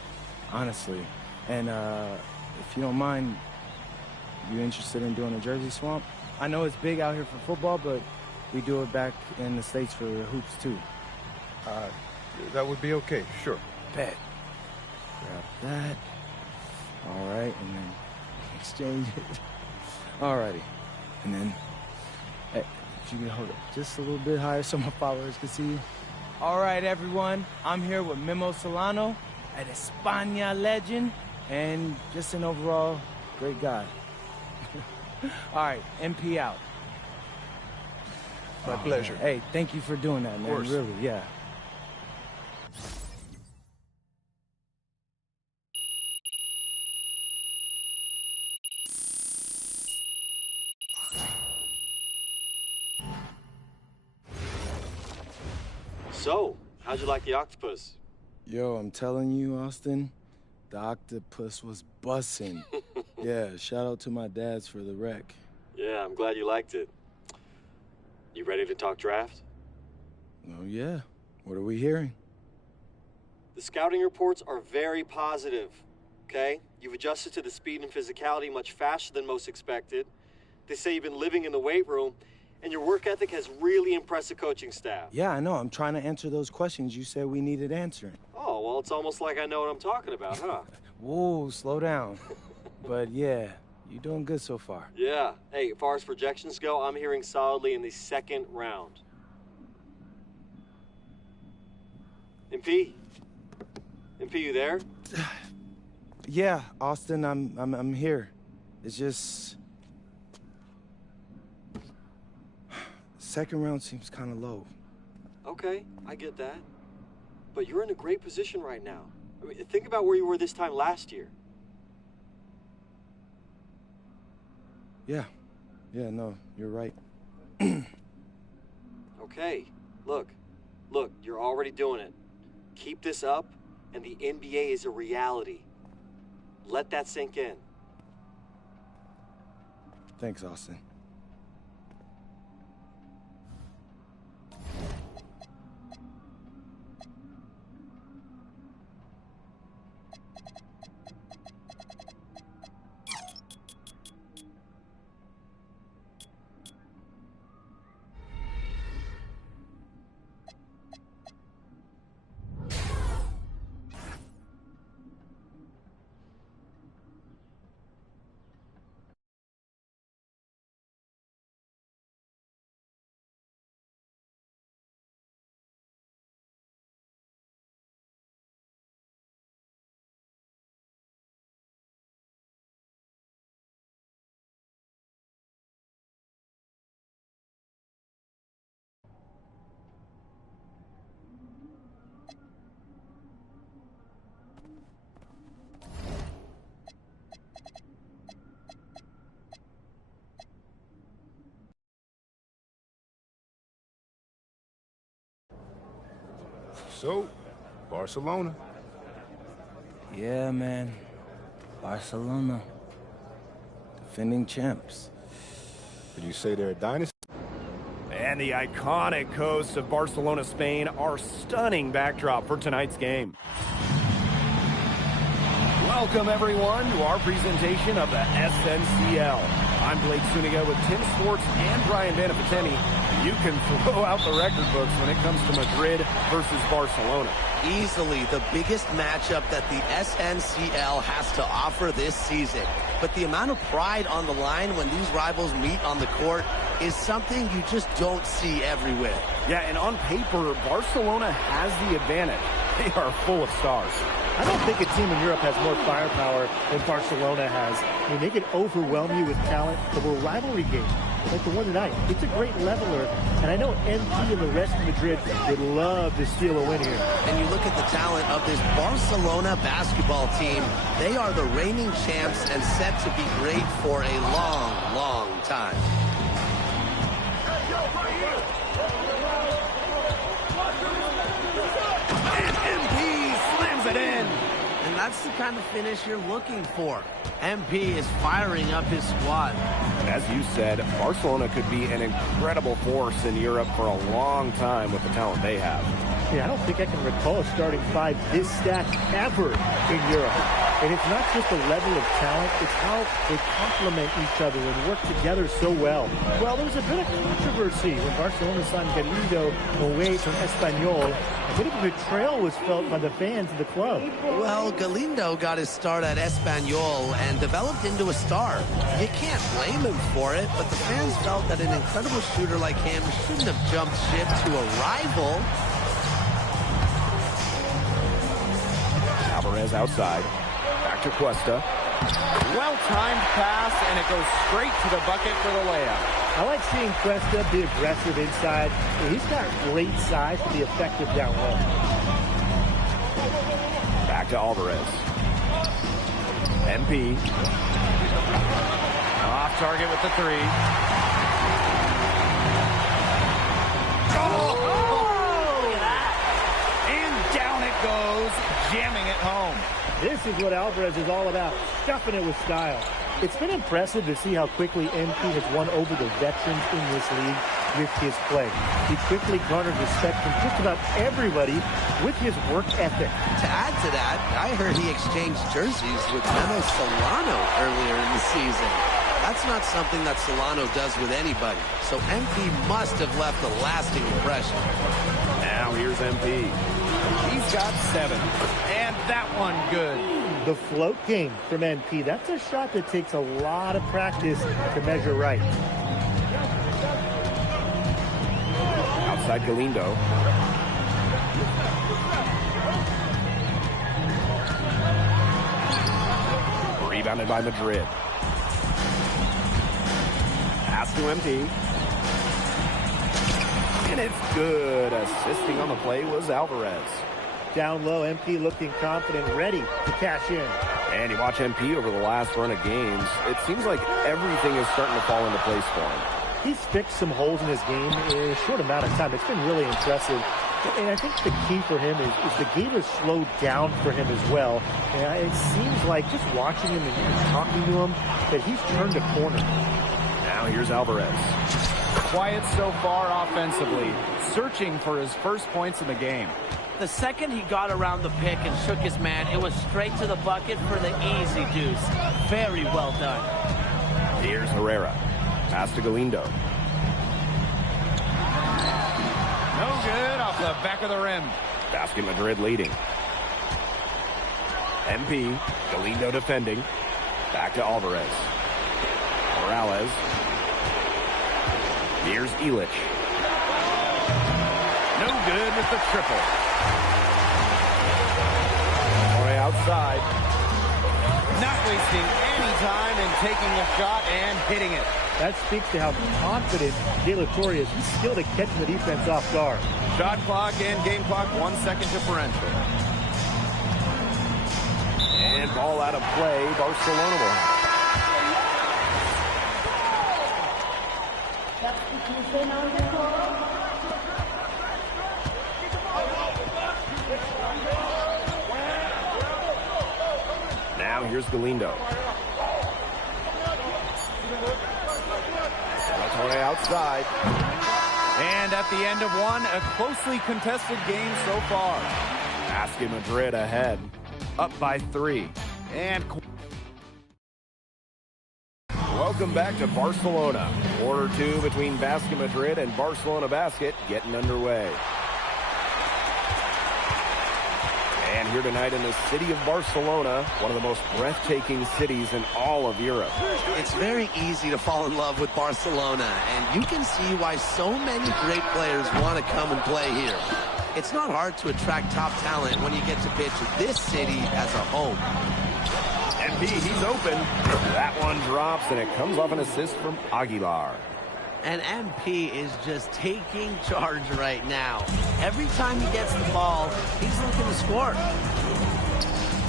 honestly. And if you don't mind, you interested in doing a jersey swamp? I know it's big out here for football, but we do it back in the States for hoops, too. That would be okay, sure. Bet. Grab that. All right, and then exchange it. Alrighty. And then, hey, if you can hold it just a little bit higher so my followers can see you. All right, everyone. I'm here with Memo Solano, an España legend, and just an overall great guy. All right, MP out. My pleasure. Hey, thank you for doing that, man. Of course. Really, yeah. So, how'd you like the octopus? Yo, I'm telling you, Austin, the octopus was bussin'. Yeah, shout out to my dads for the wreck. Yeah, I'm glad you liked it. You ready to talk draft? Oh, yeah. What are we hearing? The scouting reports are very positive, okay? You've adjusted to the speed and physicality much faster than most expected. They say you've been living in the weight room, and your work ethic has really impressed the coaching staff. Yeah, I know. I'm trying to answer those questions you said we needed answering. Oh, well, it's almost like I know what I'm talking about, huh? Whoa, slow down. But yeah, you're doing good so far. Yeah. Hey, as far as projections go, I'm hearing solidly in the second round. MP? MP, you there? Yeah, Austin, I'm here. It's just... second round seems kind of low. Okay, I get that. But you're in a great position right now. I mean, think about where you were this time last year. Yeah, no, you're right. Okay, look, you're already doing it. Keep this up, and the NBA is a reality. Let that sink in. Thanks, Austin. So, Barcelona. Yeah, man. Barcelona. Defending champs. Would you say they're a dynasty? And the iconic coast of Barcelona, Spain, our stunning backdrop for tonight's game. Welcome, everyone, to our presentation of the SNCL. I'm Blake Zuniga with Tim Sports and Brian Benefitemi. You can throw out the record books when it comes to Madrid versus Barcelona. Easily the biggest matchup that the SNCL has to offer this season. But the amount of pride on the line when these rivals meet on the court is something you just don't see everywhere. Yeah, and on paper, Barcelona has the advantage. They are full of stars. I don't think a team in Europe has more firepower than Barcelona has. I mean, they can overwhelm you with talent over a rivalry game. like the one tonight. It's a great leveler, and I know MP and the rest of Madrid would love to steal a win here. And you look at the talent of this Barcelona basketball team. They are the reigning champs and set to be great for a long, long time. And MP slams it in. And that's the kind of finish you're looking for. MP is firing up his squad. And as you said, Barcelona could be an incredible force in Europe for a long time with the talent they have. Yeah, I don't think I can recall a starting five this stacked ever in Europe. And it's not just the level of talent, it's how they complement each other and work together so well. Well, there was a bit of controversy when Barcelona signed Galindo away from Espanyol. A bit of a betrayal was felt by the fans of the club. Well, Galindo got his start at Espanyol and developed into a star. You can't blame him for it, but the fans felt that an incredible shooter like him shouldn't have jumped ship to a rival. Alvarez outside. Back to Cuesta. Well-timed pass, and it goes straight to the bucket for the layup. I like seeing Cuesta be aggressive inside. He's got great size to be effective down low. Back to Alvarez. MP. Off target with the three. And down it goes, jamming it home. This is what Alvarez is all about, stuffing it with style. It's been impressive to see how quickly MP has won over the veterans in this league with his play. He quickly garnered respect from just about everybody with his work ethic. To add to that, I heard he exchanged jerseys with Memo Solano earlier in the season. That's not something that Solano does with anybody, so MP must have left a lasting impression. Now here's MP. He's got 7. And that one good. The float game from MP. That's a shot that takes a lot of practice to measure right. Outside Galindo. Rebounded by Madrid. Pass to MP. And it's good. Assisting on the play was Alvarez. Down low, MP looking confident, ready to cash in. And you watch MP over the last run of games, it seems like everything is starting to fall into place for him. He's fixed some holes in his game in a short amount of time. It's been really impressive. And I think the key for him is the game has slowed down for him as well. And it seems like just watching him and talking to him that he's turned a corner. Now here's Alvarez. Quiet so far offensively, searching for his first points in the game. The second he got around the pick and shook his man, it was straight to the bucket for the easy deuce. Very well done. Here's Herrera. Pass to Galindo. No good off the back of the rim. Basket Madrid leading. MP. Galindo defending. Back to Alvarez. Morales. Here's Illich. No good with the triple. Outside. Not wasting any time in taking a shot and hitting it. That speaks to how confident De La Torre is. He's skilled at catching the defense off guard. Shot clock and game clock 1 second differential. And ball out of play. Barcelona will have Now here's Galindo. Torre outside. And at the end of one, a closely contested game so far. Basket Madrid ahead. Up by 3. And welcome back to Barcelona. Quarter 2 between Basket Madrid and Barcelona Basket getting underway. And here tonight in the city of Barcelona, one of the most breathtaking cities in all of Europe. It's very easy to fall in love with Barcelona, and you can see why so many great players want to come and play here. It's not hard to attract top talent when you get to pitch this city as a home. MP, he's open. That one drops, and it comes off an assist from Aguilar. And MP is just taking charge right now. Every time he gets the ball, he's looking to score.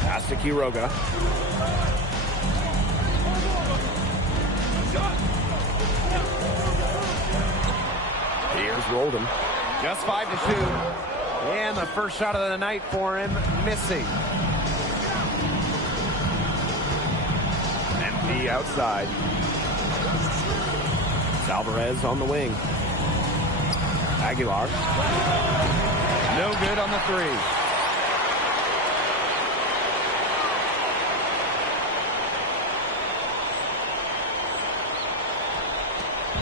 Pass to Quiroga. Here's Roldan. Just 5 to shoot. And the first shot of the night for him, missing. MP outside. Alvarez on the wing. Aguilar. No good on the three.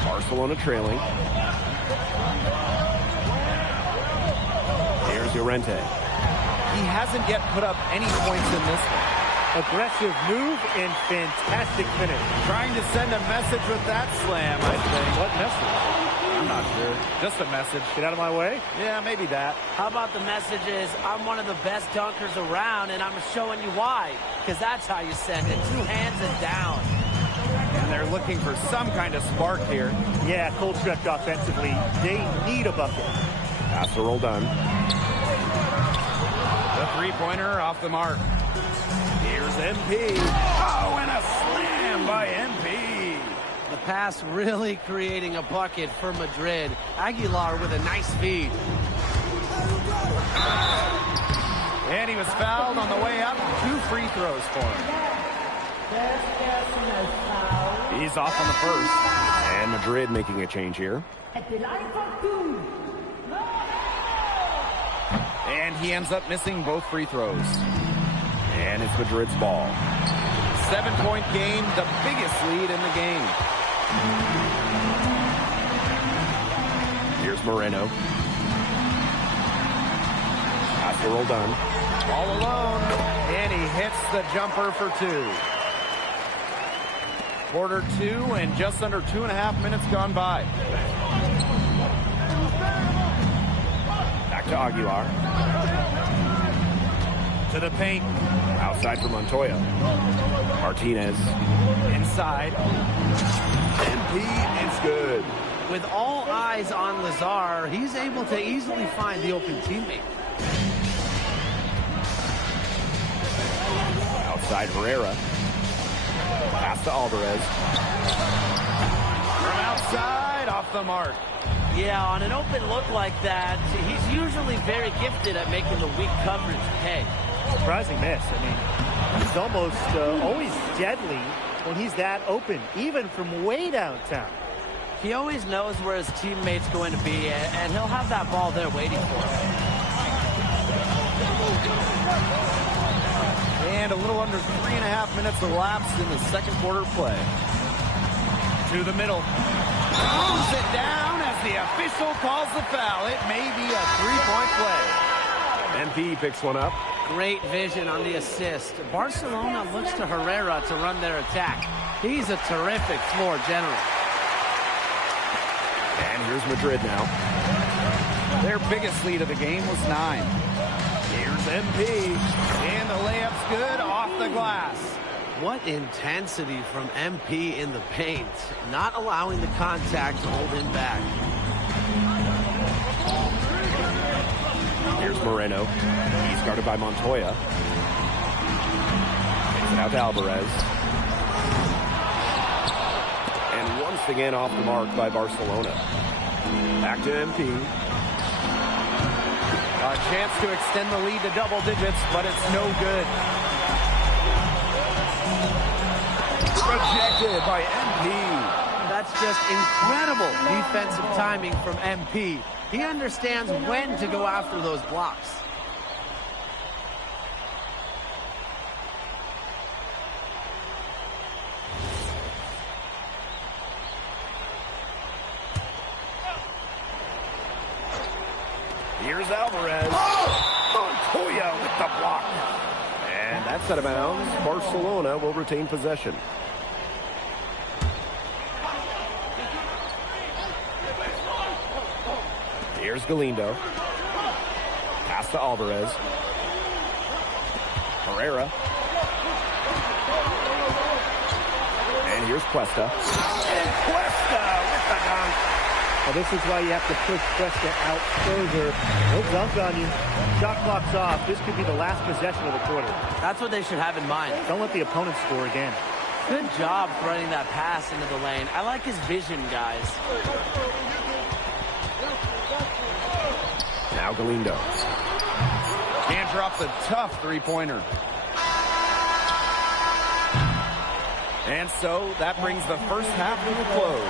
Barcelona trailing. Here's Llorente. He hasn't yet put up any points in this one. Aggressive move and fantastic finish. Trying to send a message with that slam, I think. What message? I'm not sure. Just a message. Get out of my way? Yeah, maybe that. How about the message is, I'm one of the best dunkers around, and I'm showing you why. Because that's how you send it. 2 hands and down. And they're looking for some kind of spark here. Yeah, cold stretch offensively. They need a bucket. Pass to Roldan. The three-pointer off the mark. Here's MP. Oh, and a slam by MP. The pass really creating a bucket for Madrid. Aguilar with a nice feed. And he was fouled on the way up. 2 free throws for him. He's off on the first. And Madrid making a change here. And he ends up missing both free throws. And it's Madrid's ball. 7-point game, the biggest lead in the game. Here's Moreno. Pass to Roldan. All alone, and he hits the jumper for 2. Quarter 2 and just under 2.5 minutes gone by. Back to Aguilar. To the paint. Outside for Montoya. Martinez. Inside. MP is good. With all eyes on Lazar, he's able to easily find the open teammate. Outside Herrera. Pass to Alvarez. From outside, off the mark. Yeah, on an open look like that, he's usually very gifted at making the weak coverage pay. Surprising miss. I mean, he's almost always deadly when he's that open, even from way downtown. He always knows where his teammate's going to be, and he'll have that ball there waiting for him. And a little under 3.5 minutes elapsed in the second quarter play. To the middle. Throws it down as the official calls the foul. It may be a 3-point play. MP picks one up. Great vision on the assist. Barcelona looks to Herrera to run their attack. He's a terrific floor general. And here's Madrid now. Their biggest lead of the game was 9. Here's MP. And the layup's good off the glass. What intensity from MP in the paint. Not allowing the contact to hold him back. Here's Moreno. He's guarded by Montoya. Takes it out to Alvarez. And once again off the mark by Barcelona. Back to MP. A chance to extend the lead to double digits, but it's no good. Rejected by MP. That's just incredible defensive timing from MP. He understands when to go after those blocks. Here's Alvarez. Montoya with the block. And that's out of bounds. Barcelona will retain possession. Here's Galindo. Pass to Alvarez. Herrera. And here's Cuesta. And Cuesta with the dunk. Well, this is why you have to push Cuesta out further. He'll dunk on you. Shot clock's off. This could be the last possession of the quarter. That's what they should have in mind. Don't let the opponent score again. Good job running that pass into the lane. I like his vision, guys. Now Galindo. Can't drop the tough three-pointer. And so that brings the first half to a close.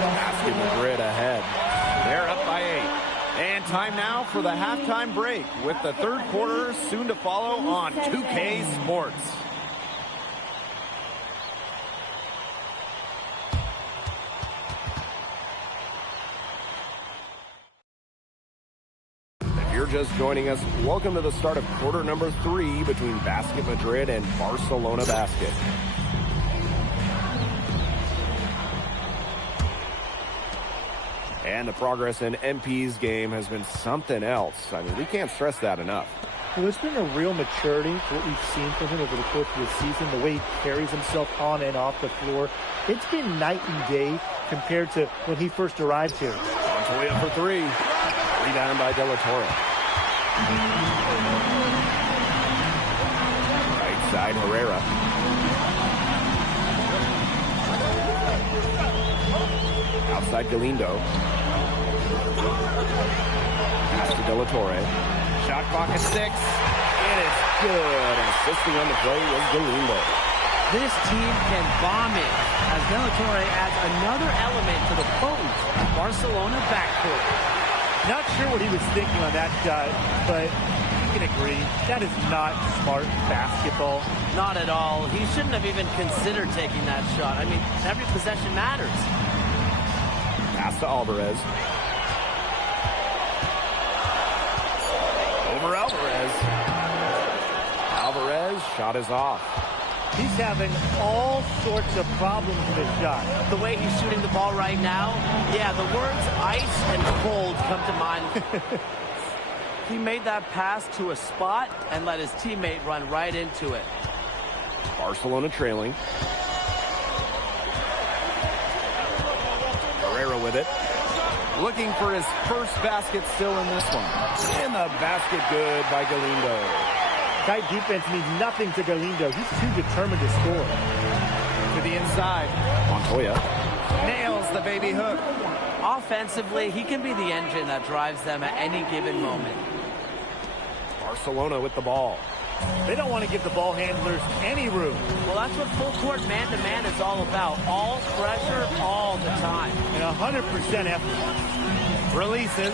Basket Madrid ahead. They're up by 8. And time now for the halftime break with the third quarter soon to follow on 2K Sports. If you're just joining us, welcome to the start of quarter number 3 between Basket Madrid and Barcelona Basket. And the progress in MP's game has been something else. I mean, we can't stress that enough. Well, there's been a real maturity to what we've seen from him over the course of the season, the way he carries himself on and off the floor. It's been night and day compared to when he first arrived here. Montoya for 3. Rebound by De La Torre. Right side, Herrera. Outside Galindo. Pass to De La Torre. Shot clock at 6. It is good. Assisting on the play was Galindo. This team can bomb it as De La Torre adds another element to the potent Barcelona backcourt. Not sure what he was thinking on that shot, but you can agree, that is not smart basketball. Not at all. He shouldn't have even considered taking that shot. I mean, every possession matters. Pass to Alvarez. Over Alvarez. Alvarez, shot is off. He's having all sorts of problems with his shot. The way he's shooting the ball right now, yeah, the words ice and cold come to mind. He made that pass to a spot and let his teammate run right into it. Barcelona trailing. Herrera with it. Looking for his first basket still in this one. And the basket good by Galindo. Tight defense means nothing to Galindo. He's too determined to score. To the inside. Montoya. Nails the baby hook. Offensively, he can be the engine that drives them at any given moment. Barcelona with the ball. They don't want to give the ball handlers any room. Well, that's what full court man-to-man is all about. All pressure, all the time. And 100% effort. Releases.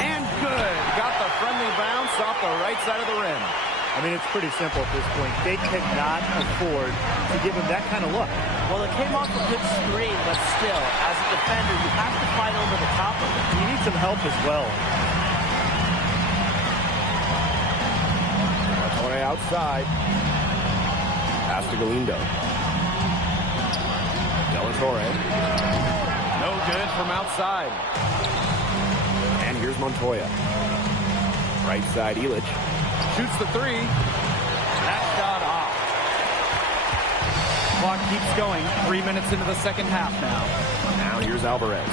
And good. Got the friendly bounce off the right side of the rim. I mean, it's pretty simple at this point. They cannot afford to give him that kind of look. Well, it came off a good screen, but still, as a defender, you have to fight over the top of it. You need some help as well. Montoya outside. Pass to Galindo. De La Torre. No good from outside. And here's Montoya. Right side, Illich. Shoots the 3. That shot off. Clock keeps going. 3 minutes into the second half now. Now here's Alvarez.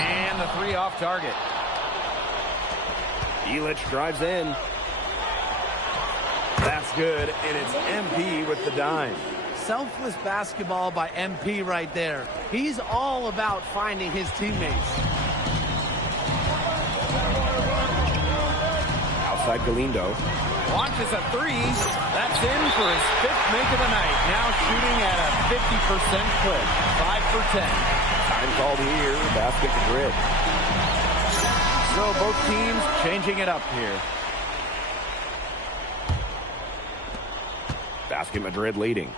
And the 3 off target. Illich drives in. That's good, and it's MP with the dime. Selfless basketball by MP right there. He's all about finding his teammates. Outside Galindo. Launches a 3. That's in for his 5th make of the night. Now shooting at a 50% clip. 5 for 10. Time called here. Basket Madrid. So both teams changing it up here. Basket Madrid leading.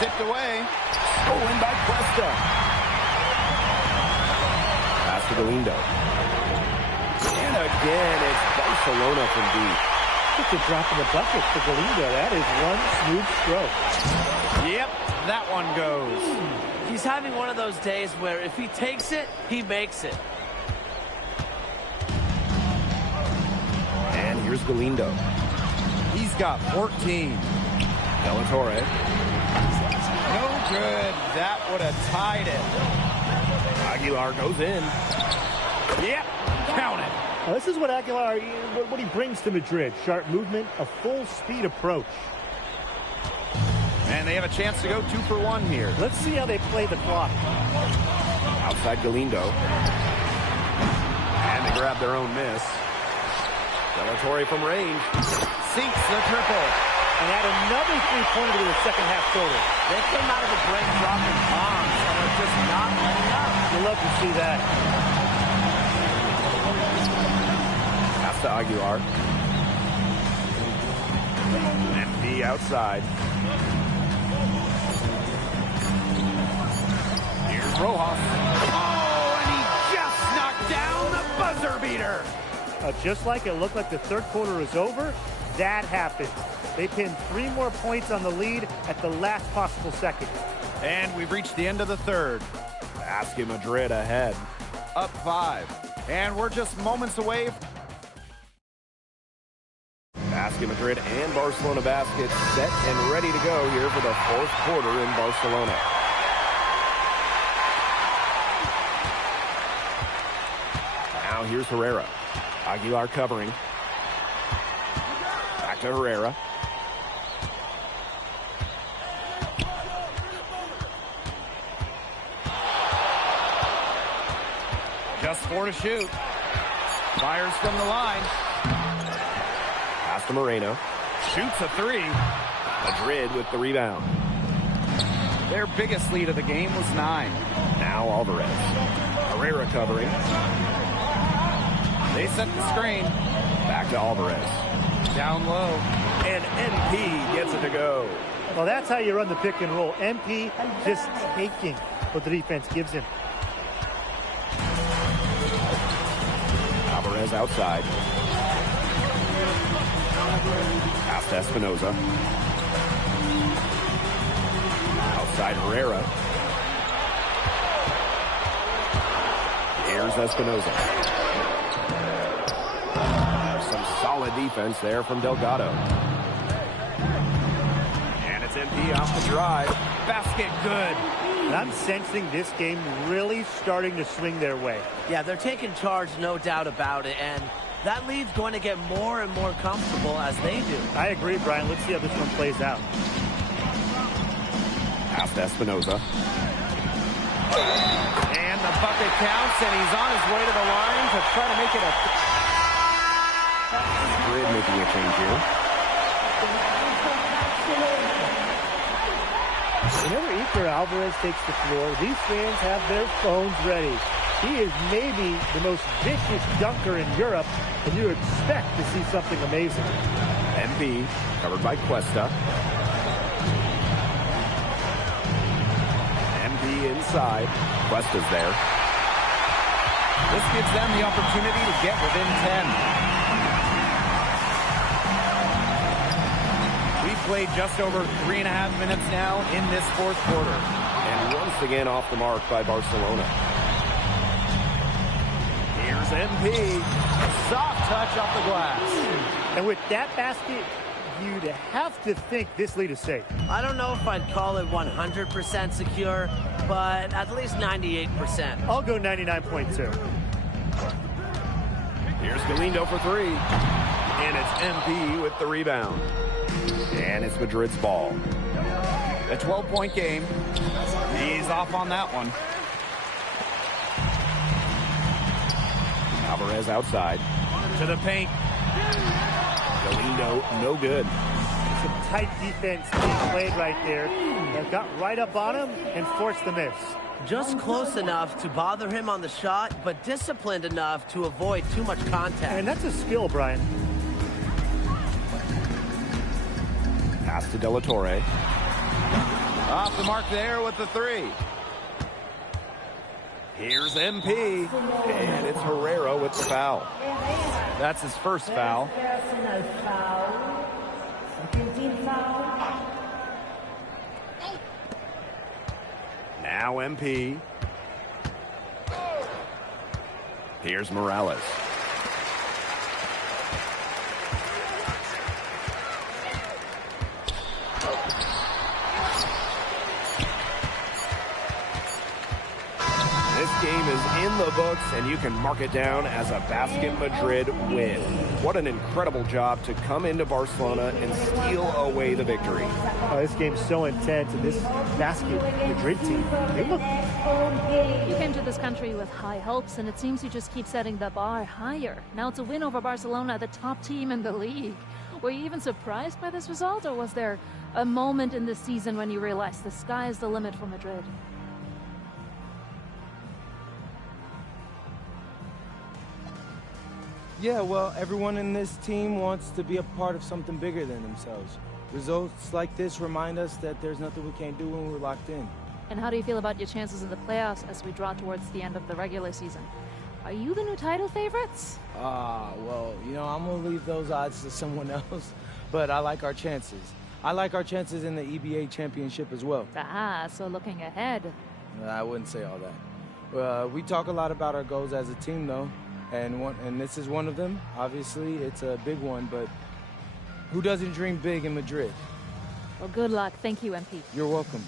Tipped away. Stolen by Cuesta. Pass to Galindo. And again, it's Barcelona from deep. Just a drop in the bucket for Galindo. That is one smooth stroke. Yep, that one goes. He's having one of those days where if he takes it, he makes it. And here's Galindo. He's got 14. De La Torre. No good. That would have tied it. Aguilar goes in. Yep, count it. Now, this is what Aguilar, what he brings to Madrid. Sharp movement, a full-speed approach. And they have a chance to go 2 for 1 here. Let's see how they play the clock. Outside Galindo. And they grab their own miss. De La Torre from range. Sinks the triple. And add another three-pointer to the second half total. They came out of the break dropping bombs and are just not letting up. You'll love to see that. Pass to Aguilar. MP outside. Here's Rojas. Oh, and he just knocked down the buzzer beater. Just like it looked like the third quarter is over, that happened. They pinned 3 more points on the lead at the last possible second. And we've reached the end of the third. Basket Madrid ahead. Up 5. And we're just moments away. Basket Madrid and Barcelona Basket set and ready to go here for the fourth quarter in Barcelona. Now here's Herrera. Aguilar covering. Back to Herrera. Just 4 to shoot. Fires from the line. Pass to Moreno. Shoots a 3. Madrid with the rebound. Their biggest lead of the game was 9. Now Alvarez. Herrera covering. They set the screen. Back to Alvarez. Down low. And MP gets it to go. Well, that's how you run the pick and roll. MP just taking what the defense gives him. Alvarez outside. Pass to Espinoza. Outside Herrera. Here's Espinoza. Some solid defense there from Delgado. And it's MP off the drive. Basket good. And I'm sensing this game really starting to swing their way. Yeah, they're taking charge, no doubt about it. And that lead's going to get more and more comfortable as they do. I agree, Brian. Let's see how this one plays out. Pass to Espinoza. And the bucket counts, and he's on his way to the line to try to make it a... Grid making a change here. Whenever Iker Alvarez takes the floor, these fans have their phones ready. He is maybe the most vicious dunker in Europe, and you expect to see something amazing. MP covered by Cuesta. MP inside. Cuesta's there. This gives them the opportunity to get within 10. We've played just over 3.5 minutes now in this fourth quarter. And once again off the mark by Barcelona. Here's MP. Soft touch off the glass. And with that basket, you'd have to think this lead is safe. I don't know if I'd call it 100% secure, but at least 98%. I'll go 99.2. Here's Galindo for 3. And it's MP with the rebound. And it's Madrid's ball. A 12-point game. He's off on that one. Alvarez outside. To the paint. Galindo, no good. Some tight defense being played right there. They got right up on him and forced the miss. Just close enough to bother him on the shot, but disciplined enough to avoid too much contact. And that's a skill, Brian. Pass to De La Torre. Off the mark there with the 3. Here's MP. And it's Herrera with the foul. That's his first foul. Now MP. Here's Morales. in the books, and you can mark it down as a Basket Madrid win. What an incredible job to come into Barcelona and steal away the victory. This game's so intense, and this Basket Madrid team, they look... You came to this country with high hopes, and it seems you just keep setting the bar higher. Now it's a win over Barcelona, the top team in the league. Were you even surprised by this result, or was there a moment in this season when you realized the sky is the limit for Madrid? Yeah, well, everyone in this team wants to be a part of something bigger than themselves. Results like this remind us that there's nothing we can't do when we're locked in. And how do you feel about your chances in the playoffs as we draw towards the end of the regular season? Are you the new title favorites? Well, you know, I'm going to leave those odds to someone else, but I like our chances. I like our chances in the EBA championship as well. So looking ahead. I wouldn't say all that. We talk a lot about our goals as a team, though, and this is one of them. Obviously, it's a big one, but who doesn't dream big in Madrid? Well, good luck. Thank you, MP. You're welcome.